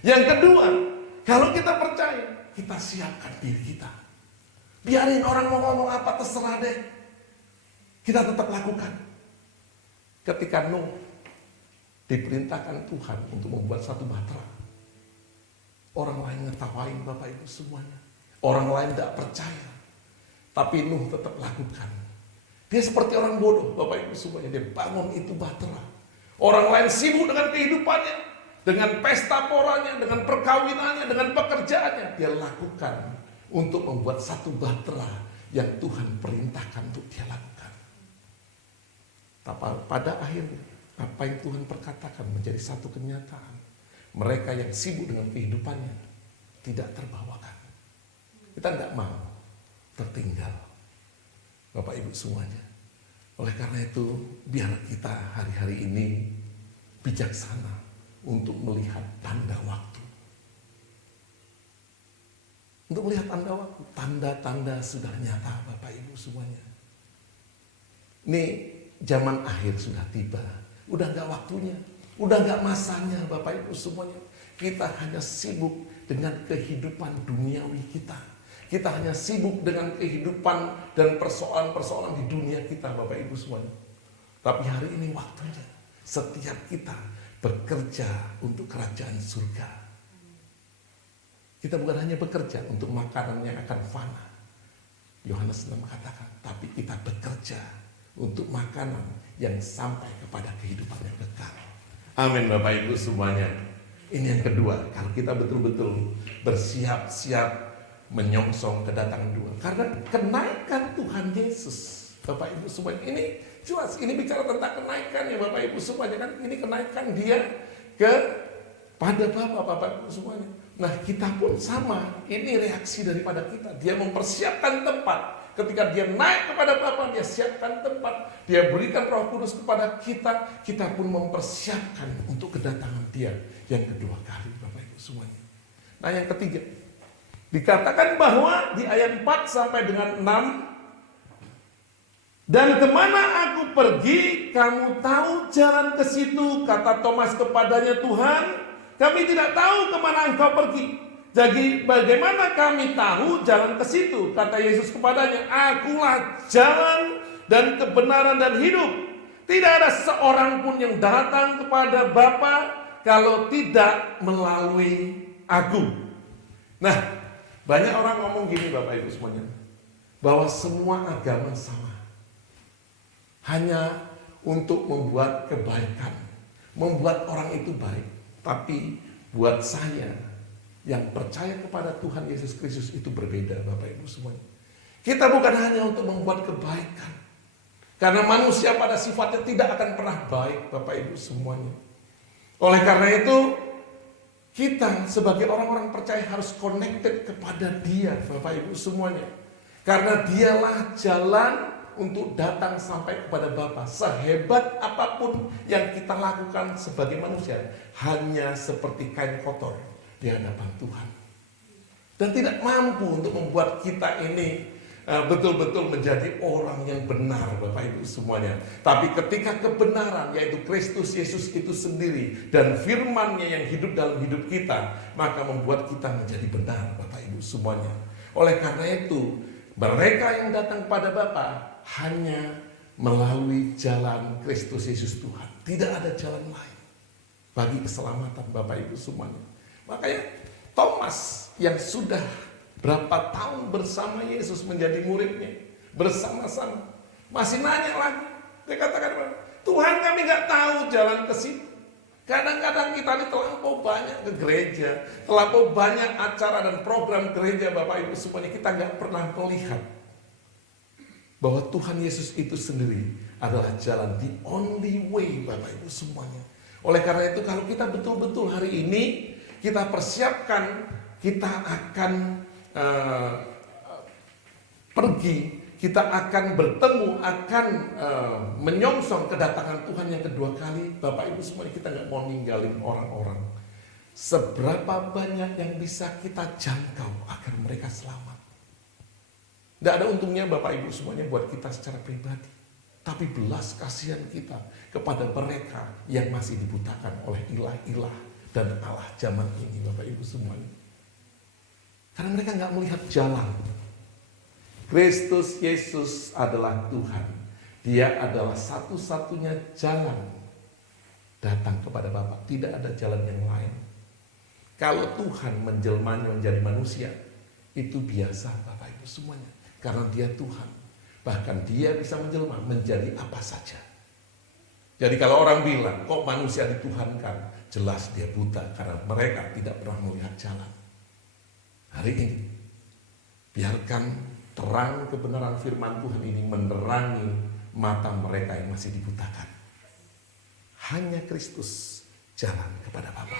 Yang kedua, kalau kita percaya, kita siapkan diri kita. Biarin orang mau ngomong apa, terserah deh. Kita tetap lakukan. Ketika Nuh diperintahkan Tuhan untuk membuat satu bahtera, orang lain ngetawain, Bapak Ibu semuanya. Orang lain tidak percaya, tapi Nuh tetap lakukan. Dia seperti orang bodoh, Bapak Ibu semuanya. Dia bangun itu bahtera. Orang lain sibuk dengan kehidupannya, dengan pesta poranya, dengan perkawinannya, dengan pekerjaannya. Dia lakukan untuk membuat satu bahtera yang Tuhan perintahkan untuk dia lakukan. Tapi pada akhirnya, apa yang Tuhan perkatakan menjadi satu kenyataan. Mereka yang sibuk dengan kehidupannya tidak terbawakan. Kita nggak mau tertinggal, Bapak Ibu semuanya. Oleh karena itu, biar kita hari-hari ini bijaksana untuk melihat tanda waktu. Untuk melihat tanda waktu, tanda-tanda sudah nyata Bapak Ibu semuanya. Ini zaman akhir sudah tiba, udah gak waktunya, udah gak masanya Bapak Ibu semuanya. Kita hanya sibuk dengan kehidupan duniawi kita. Kita hanya sibuk dengan kehidupan dan persoalan-persoalan di dunia kita Bapak Ibu semuanya. Tapi hari ini waktunya setiap kita bekerja untuk kerajaan surga. Kita bukan hanya bekerja untuk makanan yang akan fana. Yohanes 6 mengatakan, tapi kita bekerja untuk makanan yang sampai kepada kehidupan yang kekal. Amin Bapak Ibu semuanya. Ini yang kedua, kalau kita betul-betul bersiap-siap menyongsong kedatangan Tuhan. Karena kenaikan Tuhan Yesus, Bapak Ibu semuanya, ini jelas, ini bicara tentang kenaikan ya Bapak Ibu semuanya kan. Ini kenaikan dia kepada Bapak Ibu semuanya. Nah kita pun sama, ini reaksi daripada kita. Dia mempersiapkan tempat. Ketika dia naik kepada Bapa, dia siapkan tempat. Dia berikan Roh Kudus kepada kita. Kita pun mempersiapkan untuk kedatangan dia yang kedua kali Bapak Ibu semuanya. Nah yang ketiga, dikatakan bahwa di ayat 4 sampai dengan 6, dan kemana aku pergi, kamu tahu jalan ke situ, kata Thomas kepadanya, Tuhan, kami tidak tahu kemana engkau pergi. Jadi bagaimana kami tahu jalan ke situ? Kata Yesus kepadanya, akulah jalan dan kebenaran dan hidup. Tidak ada seorang pun yang datang kepada Bapa kalau tidak melalui aku. Nah, banyak orang ngomong gini Bapak Ibu semuanya, bahwa semua agama sama. Hanya untuk membuat kebaikan, membuat orang itu baik. Tapi buat saya yang percaya kepada Tuhan Yesus Kristus itu berbeda Bapak Ibu semuanya. Kita bukan hanya untuk membuat kebaikan. Karena manusia pada sifatnya tidak akan pernah baik Bapak Ibu semuanya. Oleh karena itu kita sebagai orang-orang percaya harus connected kepada Dia Bapak Ibu semuanya. Karena Dialah jalan untuk datang sampai kepada Bapa. Sehebat apapun yang kita lakukan sebagai manusia, hanya seperti kain kotor di hadapan Tuhan. Dan tidak mampu untuk membuat kita ini betul-betul menjadi orang yang benar Bapak Ibu semuanya. Tapi ketika kebenaran yaitu Kristus Yesus itu sendiri dan firman-Nya yang hidup dalam hidup kita, maka membuat kita menjadi benar Bapak Ibu semuanya. Oleh karena itu, mereka yang datang pada Bapa hanya melalui jalan Kristus Yesus Tuhan. Tidak ada jalan lain bagi keselamatan Bapak Ibu semuanya. Makanya Thomas yang sudah berapa tahun bersama Yesus menjadi muridnya, bersama-sama, masih nanya lagi. Dia katakan, Tuhan kami gak tahu jalan ke situ. Kadang-kadang kita ini terlampau banyak ke gereja, terlampau banyak acara dan program gereja Bapak Ibu semuanya, kita gak pernah melihat bahwa Tuhan Yesus itu sendiri adalah jalan, the only way Bapak Ibu semuanya. Oleh karena itu kalau kita betul-betul hari ini kita persiapkan, kita akan pergi, kita akan bertemu, akan menyongsong kedatangan Tuhan yang kedua kali. Bapak Ibu semuanya, kita gak mau ninggalin orang-orang. Seberapa banyak yang bisa kita jangkau agar mereka selamat. Tidak ada untungnya Bapak Ibu semuanya buat kita secara pribadi. Tapi belas kasihan kita kepada mereka yang masih dibutakan oleh ilah-ilah dan Allah zaman ini Bapak Ibu semuanya. Karena mereka nggak melihat jalan. Kristus Yesus adalah Tuhan. Dia adalah satu-satunya jalan datang kepada Bapa. Tidak ada jalan yang lain. Kalau Tuhan menjelmanya menjadi manusia, itu biasa Bapak Ibu semuanya. Karena dia Tuhan. Bahkan dia bisa menjelma menjadi apa saja. Jadi kalau orang bilang, kok manusia dituhankan? Jelas dia buta karena mereka tidak pernah melihat jalan. Hari ini, biarkan terang kebenaran firman Tuhan ini menerangi mata mereka yang masih dibutakan. hanya Kristus jalan kepada Bapa.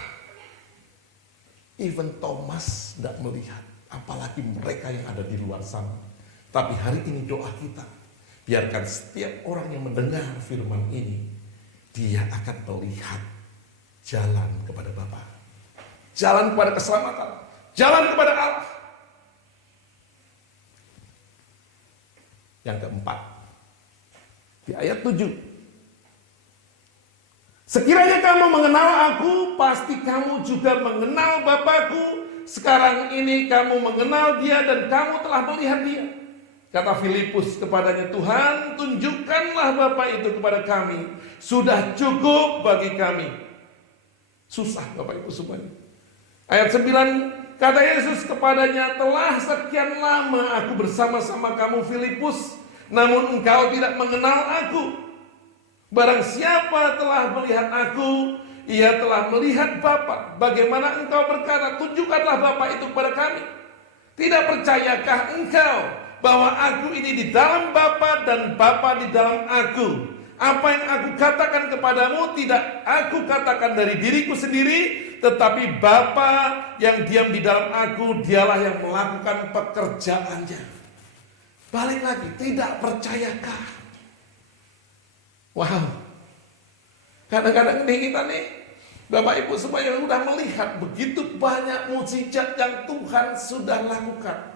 Even Thomas tidak melihat, apalagi mereka yang ada di luar sana. Tapi hari ini doa kita, biarkan setiap orang yang mendengar firman ini, dia akan melihat jalan kepada Bapa, jalan kepada keselamatan, jalan kepada Allah. Yang keempat, di ayat 7. Sekiranya kamu mengenal aku, pasti kamu juga mengenal Bapakku. Sekarang ini kamu mengenal dia dan kamu telah melihat dia. Kata Filipus kepadanya, Tuhan, tunjukkanlah Bapa itu kepada kami. Sudah cukup bagi kami. Susah Bapak Ibu semuanya. Ayat 9, kata Yesus kepadanya, telah sekian lama aku bersama-sama kamu Filipus, namun engkau tidak mengenal aku. Barang siapa telah melihat aku, ia telah melihat Bapa. Bagaimana engkau berkata, tunjukkanlah Bapa itu kepada kami? Tidak percayakah engkau bahwa aku ini di dalam Bapa dan Bapa di dalam aku? Apa yang aku katakan kepadamu tidak aku katakan dari diriku sendiri, tetapi Bapa yang diam di dalam aku, dialah yang melakukan pekerjaannya. Balik lagi, tidak percayakah? Wow, kadang-kadang ini kita nih, Bapak Ibu semuanya sudah melihat begitu banyak mukjizat yang Tuhan sudah lakukan.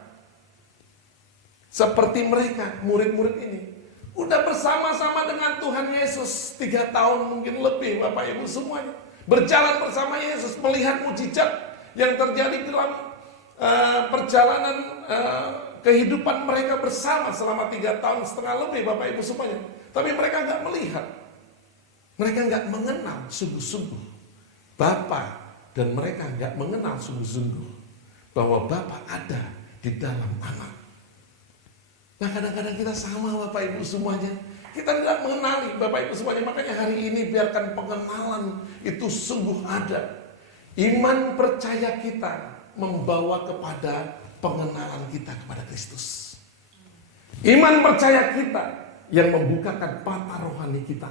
Seperti mereka, murid-murid ini, udah bersama-sama dengan Tuhan Yesus 3 tahun mungkin lebih, Bapak Ibu semuanya. Berjalan bersama Yesus, melihat mukjizat yang terjadi dalam perjalanan kehidupan mereka bersama selama 3,5 tahun lebih, Bapak Ibu semuanya. Tapi mereka nggak melihat, mereka nggak mengenal sungguh-sungguh Bapa, dan mereka nggak mengenal sungguh-sungguh bahwa Bapa ada di dalam Anak. Nah kadang-kadang kita sama Bapak Ibu semuanya, kita tidak mengenali Bapak Ibu semuanya. Makanya hari ini biarkan pengenalan itu sungguh ada. Iman percaya kita membawa kepada pengenalan kita kepada Kristus. Iman percaya kita yang membukakan mata rohani kita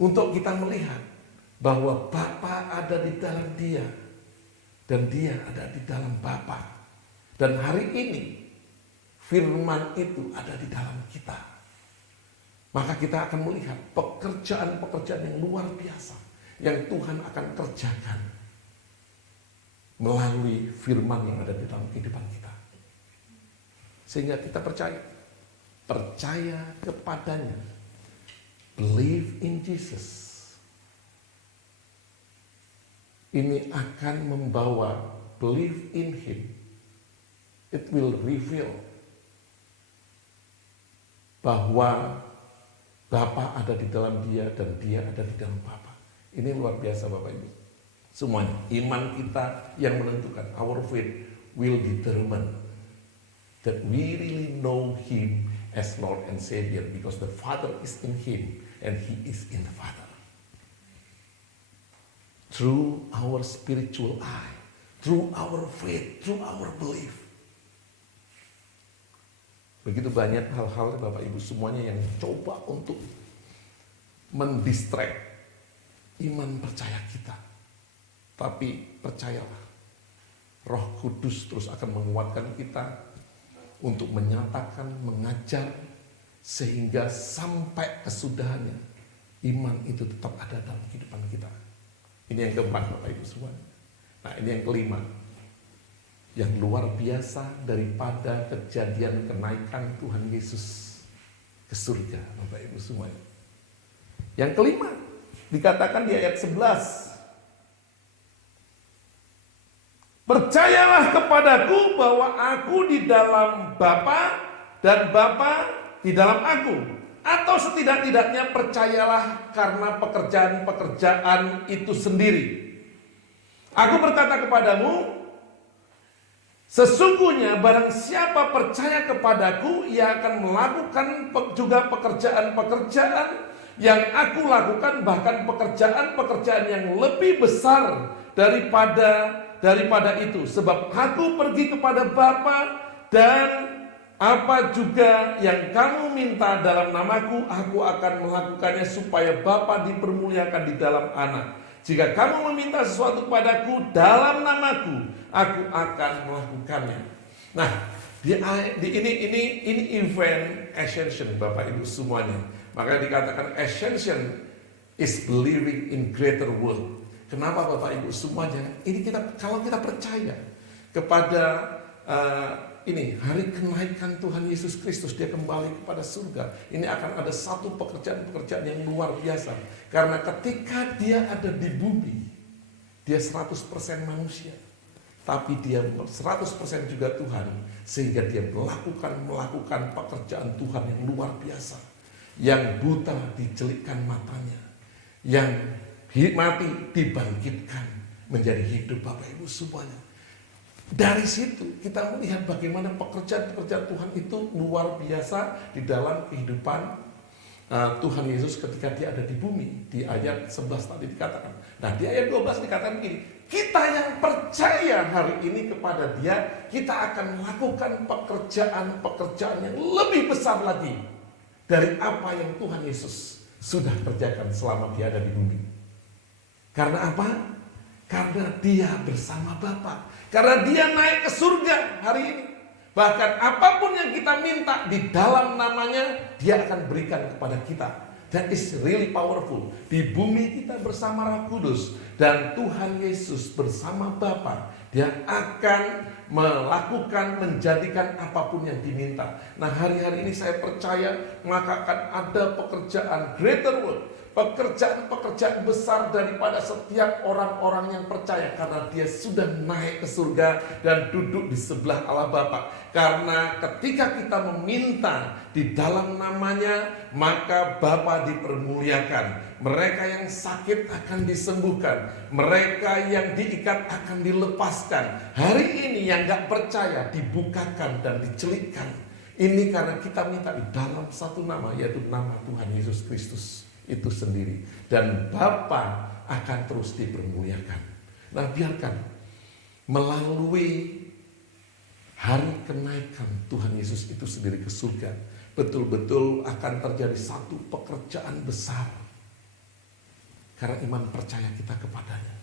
untuk kita melihat bahwa Bapa ada di dalam dia dan dia ada di dalam Bapa. Dan hari ini firman itu ada di dalam kita. Maka kita akan melihat pekerjaan-pekerjaan yang luar biasa yang Tuhan akan kerjakan melalui firman yang ada di dalam kehidupan kita. Sehingga kita percaya kepadanya, believe in Jesus. Ini akan membawa believe in Him. It will reveal bahwa Bapa ada di dalam dia dan dia ada di dalam Bapa. Ini luar biasa Bapak Ibu semuanya. Iman kita yang menentukan, our faith will determine that we really know Him as Lord and Savior, because the Father is in Him and He is in the Father. Through our spiritual eye, through our faith, through our belief. Begitu banyak hal-hal Bapak Ibu semuanya yang coba untuk mendistract iman percaya kita. Tapi percayalah, Roh Kudus terus akan menguatkan kita untuk menyatakan, mengajar, sehingga sampai kesudahannya iman itu tetap ada dalam kehidupan kita. Ini yang keempat Bapak Ibu semua. Nah ini yang kelima, yang luar biasa daripada kejadian kenaikan Tuhan Yesus ke surga Bapak Ibu semuanya. Yang kelima dikatakan di ayat 11, percayalah kepadaku bahwa aku di dalam Bapa dan Bapa di dalam aku. Atau setidak-tidaknya percayalah karena pekerjaan-pekerjaan itu sendiri. Aku berkata kepadamu, sesungguhnya barang siapa percaya kepadaku, ia akan melakukan juga pekerjaan-pekerjaan yang aku lakukan, bahkan pekerjaan-pekerjaan yang lebih besar daripada itu, sebab aku pergi kepada Bapa dan apa juga yang kamu minta dalam namaku, aku akan melakukannya supaya Bapa dipermuliakan di dalam Anak. Jika kamu meminta sesuatu padaku dalam namaku, aku akan melakukannya. Nah, ini event ascension, Bapak Ibu semuanya. Maka dikatakan ascension is believing in greater world. Kenapa Bapak Ibu semuanya? Ini kalau kita percaya kepada ini hari kenaikan Tuhan Yesus Kristus, dia kembali kepada surga. Ini akan ada satu pekerjaan-pekerjaan yang luar biasa. Karena ketika dia ada di bumi, dia 100% manusia. Tapi dia 100% juga Tuhan. Sehingga dia melakukan pekerjaan Tuhan yang luar biasa. Yang buta dicelikkan matanya. Yang mati dibangkitkan menjadi hidup, Bapak Ibu semuanya. Dari situ kita melihat bagaimana pekerjaan-pekerjaan Tuhan itu luar biasa di dalam kehidupan Tuhan Yesus ketika dia ada di bumi. Di ayat 11 tadi dikatakan. Nah, di ayat 12 dikatakan begini, kita yang percaya hari ini kepada dia, kita akan melakukan pekerjaan-pekerjaan yang lebih besar lagi dari apa yang Tuhan Yesus sudah kerjakan selama dia ada di bumi. Karena apa? Karena dia bersama Bapa. Karena dia naik ke surga hari ini. Bahkan apapun yang kita minta di dalam namanya, dia akan berikan kepada kita. That is really powerful. Di bumi kita bersama Roh Kudus. Dan Tuhan Yesus bersama Bapa, dia akan melakukan, menjadikan apapun yang diminta. Nah, hari-hari ini saya percaya maka akan ada pekerjaan greater work. Pekerjaan-pekerjaan besar daripada setiap orang-orang yang percaya. Karena dia sudah naik ke surga dan duduk di sebelah Allah Bapa. Karena ketika kita meminta di dalam namanya, maka Bapa dipermuliakan. Mereka yang sakit akan disembuhkan. Mereka yang diikat akan dilepaskan. Hari ini yang gak percaya dibukakan dan dicelikkan. Ini karena kita minta di dalam satu nama, yaitu nama Tuhan Yesus Kristus itu sendiri. Dan Bapa akan terus dipermuliakan. Nah, biarkan melalui hari kenaikan Tuhan Yesus itu sendiri ke surga, betul-betul akan terjadi satu pekerjaan besar. Karena iman percaya kita kepadanya.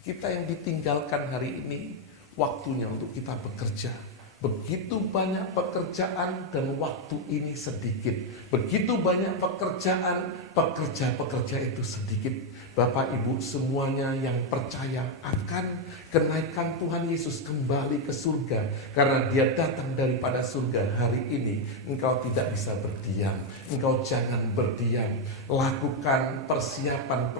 Kita yang ditinggalkan hari ini, waktunya untuk kita bekerja. Begitu banyak pekerjaan dan waktu ini sedikit. Begitu banyak pekerjaan, pekerja itu sedikit. Bapak Ibu semuanya yang percaya akan kenaikan Tuhan Yesus kembali ke surga. Karena dia datang daripada surga hari ini. Engkau tidak bisa berdiam. Engkau jangan berdiam. Lakukan persiapan.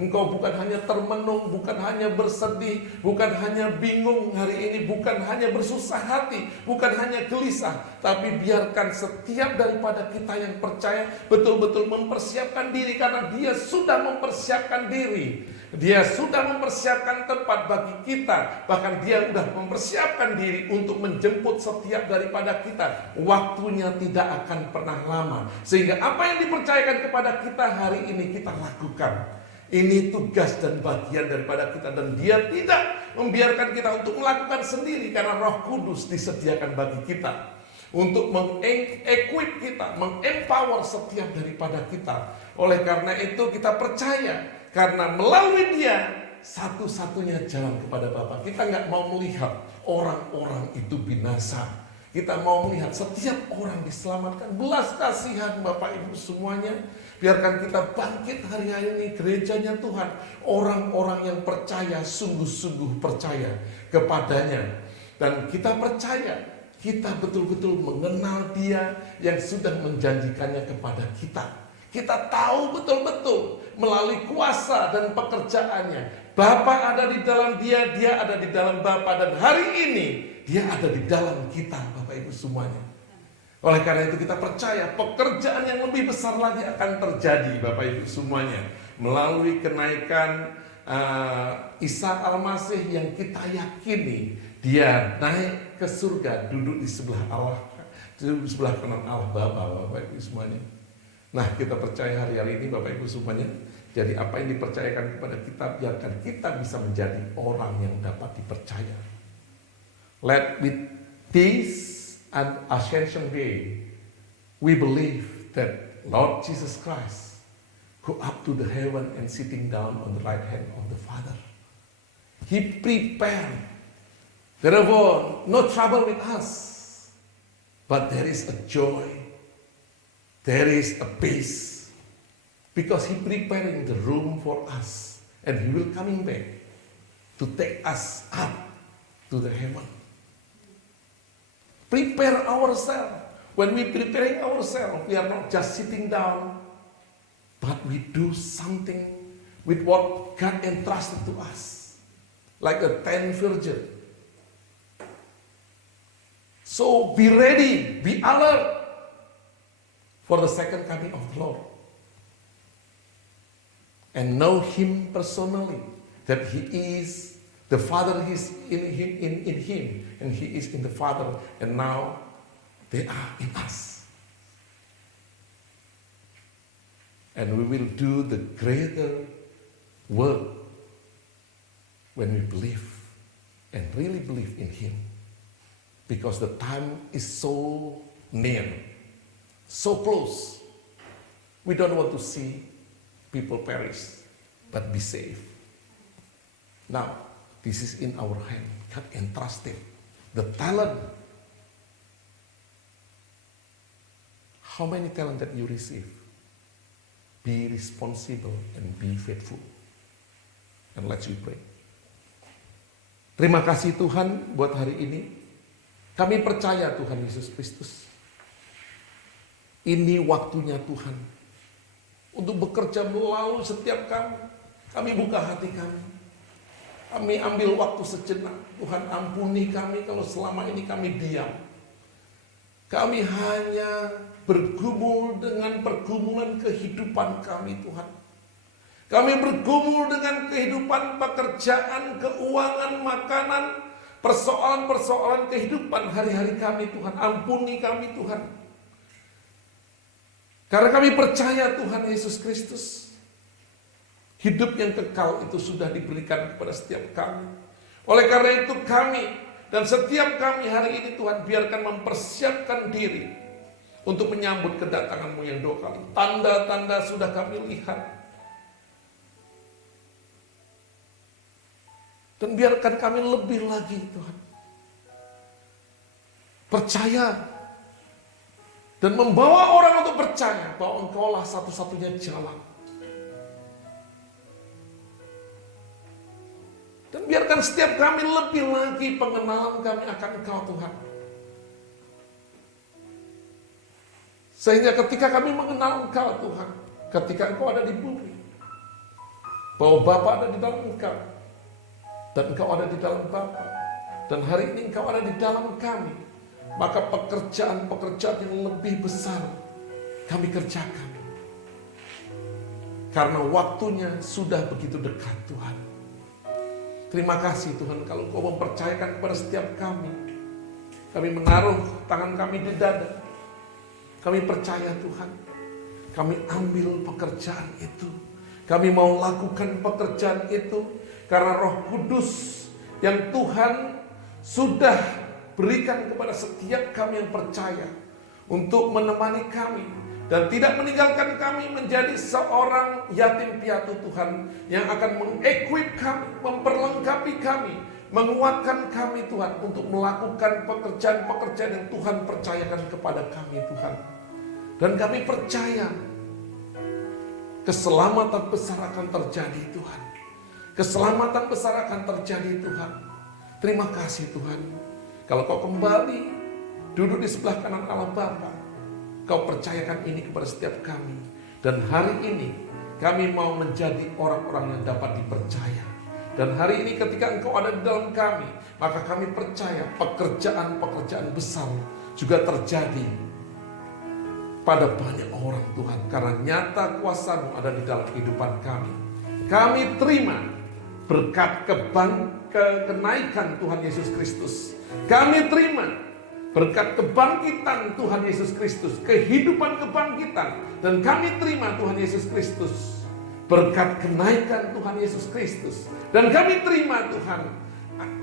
Engkau bukan hanya termenung, bukan hanya bersedih, bukan hanya bingung hari ini, bukan hanya bersusah hati, bukan hanya gelisah. Tapi biarkan setiap daripada kita yang percaya betul-betul mempersiapkan diri. Karena dia sudah mempersiapkan diri. Dia sudah mempersiapkan tempat bagi kita. Bahkan dia sudah mempersiapkan diri untuk menjemput setiap daripada kita. Waktunya tidak akan pernah lama. Sehingga apa yang dipercayakan kepada kita hari ini kita lakukan. Ini tugas dan bagian daripada kita. Dan dia tidak membiarkan kita untuk melakukan sendiri. Karena Roh Kudus disediakan bagi kita. Untuk meng-equip kita, meng-empower setiap daripada kita. Oleh karena itu kita percaya. Karena melalui dia satu-satunya jalan kepada Bapa. Kita nggak mau melihat orang-orang itu binasa. Kita mau melihat setiap orang diselamatkan. Belas kasihan Bapak Ibu semuanya. Biarkan kita bangkit hari-hari ini gerejanya Tuhan. Orang-orang yang percaya, sungguh-sungguh percaya kepadanya. Dan kita percaya, kita betul-betul mengenal dia yang sudah menjanjikannya kepada kita. Kita tahu betul-betul melalui kuasa dan pekerjaannya. Bapa ada di dalam dia, dia ada di dalam Bapa. Dan hari ini dia ada di dalam kita, Bapak Ibu semuanya. Oleh karena itu kita percaya pekerjaan yang lebih besar lagi akan terjadi, Bapak Ibu semuanya. Melalui kenaikan Isa Al-Masih yang kita yakini. Dia naik ke surga, duduk di sebelah Allah, di sebelah kanan Allah Bapa, Bapak Ibu semuanya. Nah, kita percaya hari-hari ini Bapak Ibu semuanya. Jadi apa yang dipercayakan kepada kita, biarkan kita bisa menjadi orang yang dapat dipercaya. Let this Ascension Day, we believe that Lord Jesus Christ go up to the heaven and sitting down on the right hand of the Father. He prepared. Therefore, no trouble with us. But there is a joy. There is a peace. Because He preparing the room for us. And He will coming back to take us up to the heaven. Prepare ourselves. When we preparing ourselves, we are not just sitting down, but we do something with what God entrusted to us. Like a 10 virgin. So be ready, be alert for the second coming of the Lord. And know Him personally, that He is the Father, He is in Him, and He is in the Father, and now they are in us. And we will do the greater work when we believe and really believe in Him. Because the time is so near, so close. We don't want to see people perish, but be saved. Now, this is in our hand. God entrusted the talent. How many talent that you receive? Be responsible and be faithful. And let's pray. Terima kasih Tuhan buat hari ini. Kami percaya Tuhan Yesus Kristus. Ini waktunya Tuhan untuk bekerja melalui setiap kami. Kami buka hati kami. Kami ambil waktu sejenak. Tuhan ampuni kami kalau selama ini kami diam. Kami hanya bergumul dengan pergumulan kehidupan kami Tuhan. Kami bergumul dengan kehidupan pekerjaan, keuangan, makanan, persoalan-persoalan kehidupan hari-hari kami Tuhan. Ampuni kami Tuhan. Karena kami percaya Tuhan Yesus Kristus, hidup yang kekal itu sudah diberikan kepada setiap kami. Oleh karena itu kami dan setiap kami hari ini Tuhan biarkan mempersiapkan diri untuk menyambut kedatangan-Mu yang dua kali. Tanda-tanda sudah kami lihat. Dan biarkan kami lebih lagi Tuhan percaya dan membawa orang untuk percaya bahwa Engkau-lah satu-satunya jalan. Dan biarkan setiap kami lebih lagi pengenalan kami akan Engkau Tuhan. Sehingga ketika kami mengenal Engkau Tuhan, ketika Engkau ada di bumi, bahwa Bapa ada di dalam Engkau, dan Engkau ada di dalam Bapa, dan hari ini Engkau ada di dalam kami, maka pekerjaan-pekerjaan yang lebih besar kami kerjakan. Karena waktunya sudah begitu dekat Tuhan. Terima kasih Tuhan kalau Engkau mempercayakan kepada setiap kami. Kami menaruh tangan kami di dada. Kami percaya Tuhan. Kami ambil pekerjaan itu. Kami mau lakukan pekerjaan itu. Karena Roh Kudus yang Tuhan sudah berikan kepada setiap kami yang percaya untuk menemani kami dan tidak meninggalkan kami menjadi seorang yatim piatu Tuhan yang akan mengequip kami, memperlengkapi kami, menguatkan kami Tuhan untuk melakukan pekerjaan-pekerjaan yang Tuhan percayakan kepada kami Tuhan. Dan kami percaya keselamatan besar akan terjadi Tuhan. Keselamatan besar akan terjadi Tuhan. Terima kasih Tuhan. Kalau Kau kembali duduk di sebelah kanan Allah Bapa, Kau percayakan ini kepada setiap kami. Dan hari ini kami mau menjadi orang-orang yang dapat dipercaya. Dan hari ini ketika Engkau ada di dalam kami, maka kami percaya pekerjaan-pekerjaan besar juga terjadi pada banyak orang Tuhan. Karena nyata kuasa-Mu ada di dalam kehidupan kami. Kami terima berkat kenaikan Tuhan Yesus Kristus. Kami terima berkat kebangkitan Tuhan Yesus Kristus, kehidupan kebangkitan. Dan kami terima Tuhan Yesus Kristus berkat kenaikan Tuhan Yesus Kristus. Dan kami terima Tuhan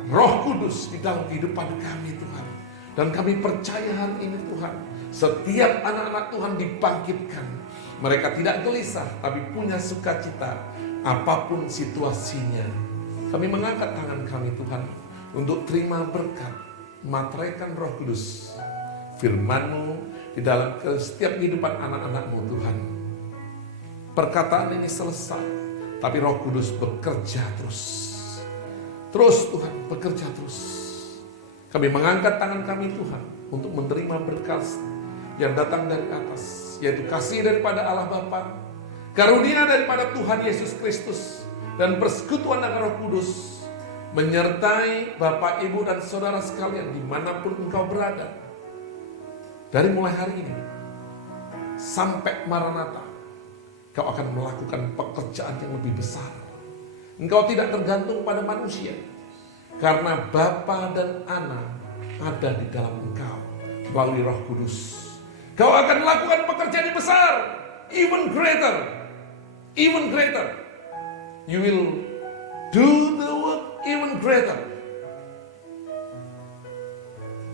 Roh Kudus di dalam kehidupan kami Tuhan. Dan kami percaya hari ini Tuhan, setiap anak-anak Tuhan dibangkitkan. Mereka tidak gelisah, tapi punya sukacita apapun situasinya. Kami mengangkat tangan kami Tuhan untuk terima berkat, materaikan Roh Kudus, firman-Mu di dalam setiap kehidupan anak-anak-Mu Tuhan. Perkataan ini selesai, tapi Roh Kudus bekerja terus. Terus Tuhan, bekerja terus. Kami mengangkat tangan kami Tuhan untuk menerima berkat yang datang dari atas, yaitu kasih daripada Allah Bapa, karunia daripada Tuhan Yesus Kristus, dan persekutuan dengan Roh Kudus menyertai Bapak, Ibu, dan saudara sekalian dimanapun engkau berada. Dari mulai hari ini sampai Maranatha, kau akan melakukan pekerjaan yang lebih besar. Engkau tidak tergantung pada manusia, karena Bapa dan Anak ada di dalam engkau melalui Roh Kudus. Kau akan melakukan pekerjaan yang besar, even greater, even greater. You will do the work even greater.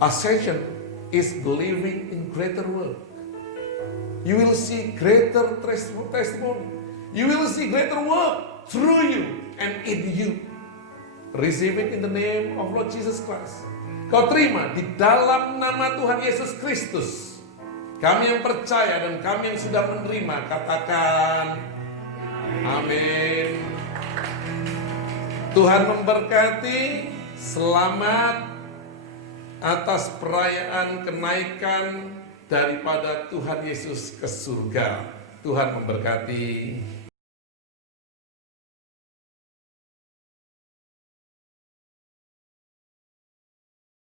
Ascension is believing in greater work. You will see greater testimony. You will see greater work through you and in you. Receive it in the name of Lord Jesus Christ. Kau terima di dalam nama Tuhan Yesus Kristus. Kami yang percaya dan kami yang sudah menerima, katakan amin. Tuhan memberkati. Selamat atas perayaan kenaikan daripada Tuhan Yesus ke surga. Tuhan memberkati.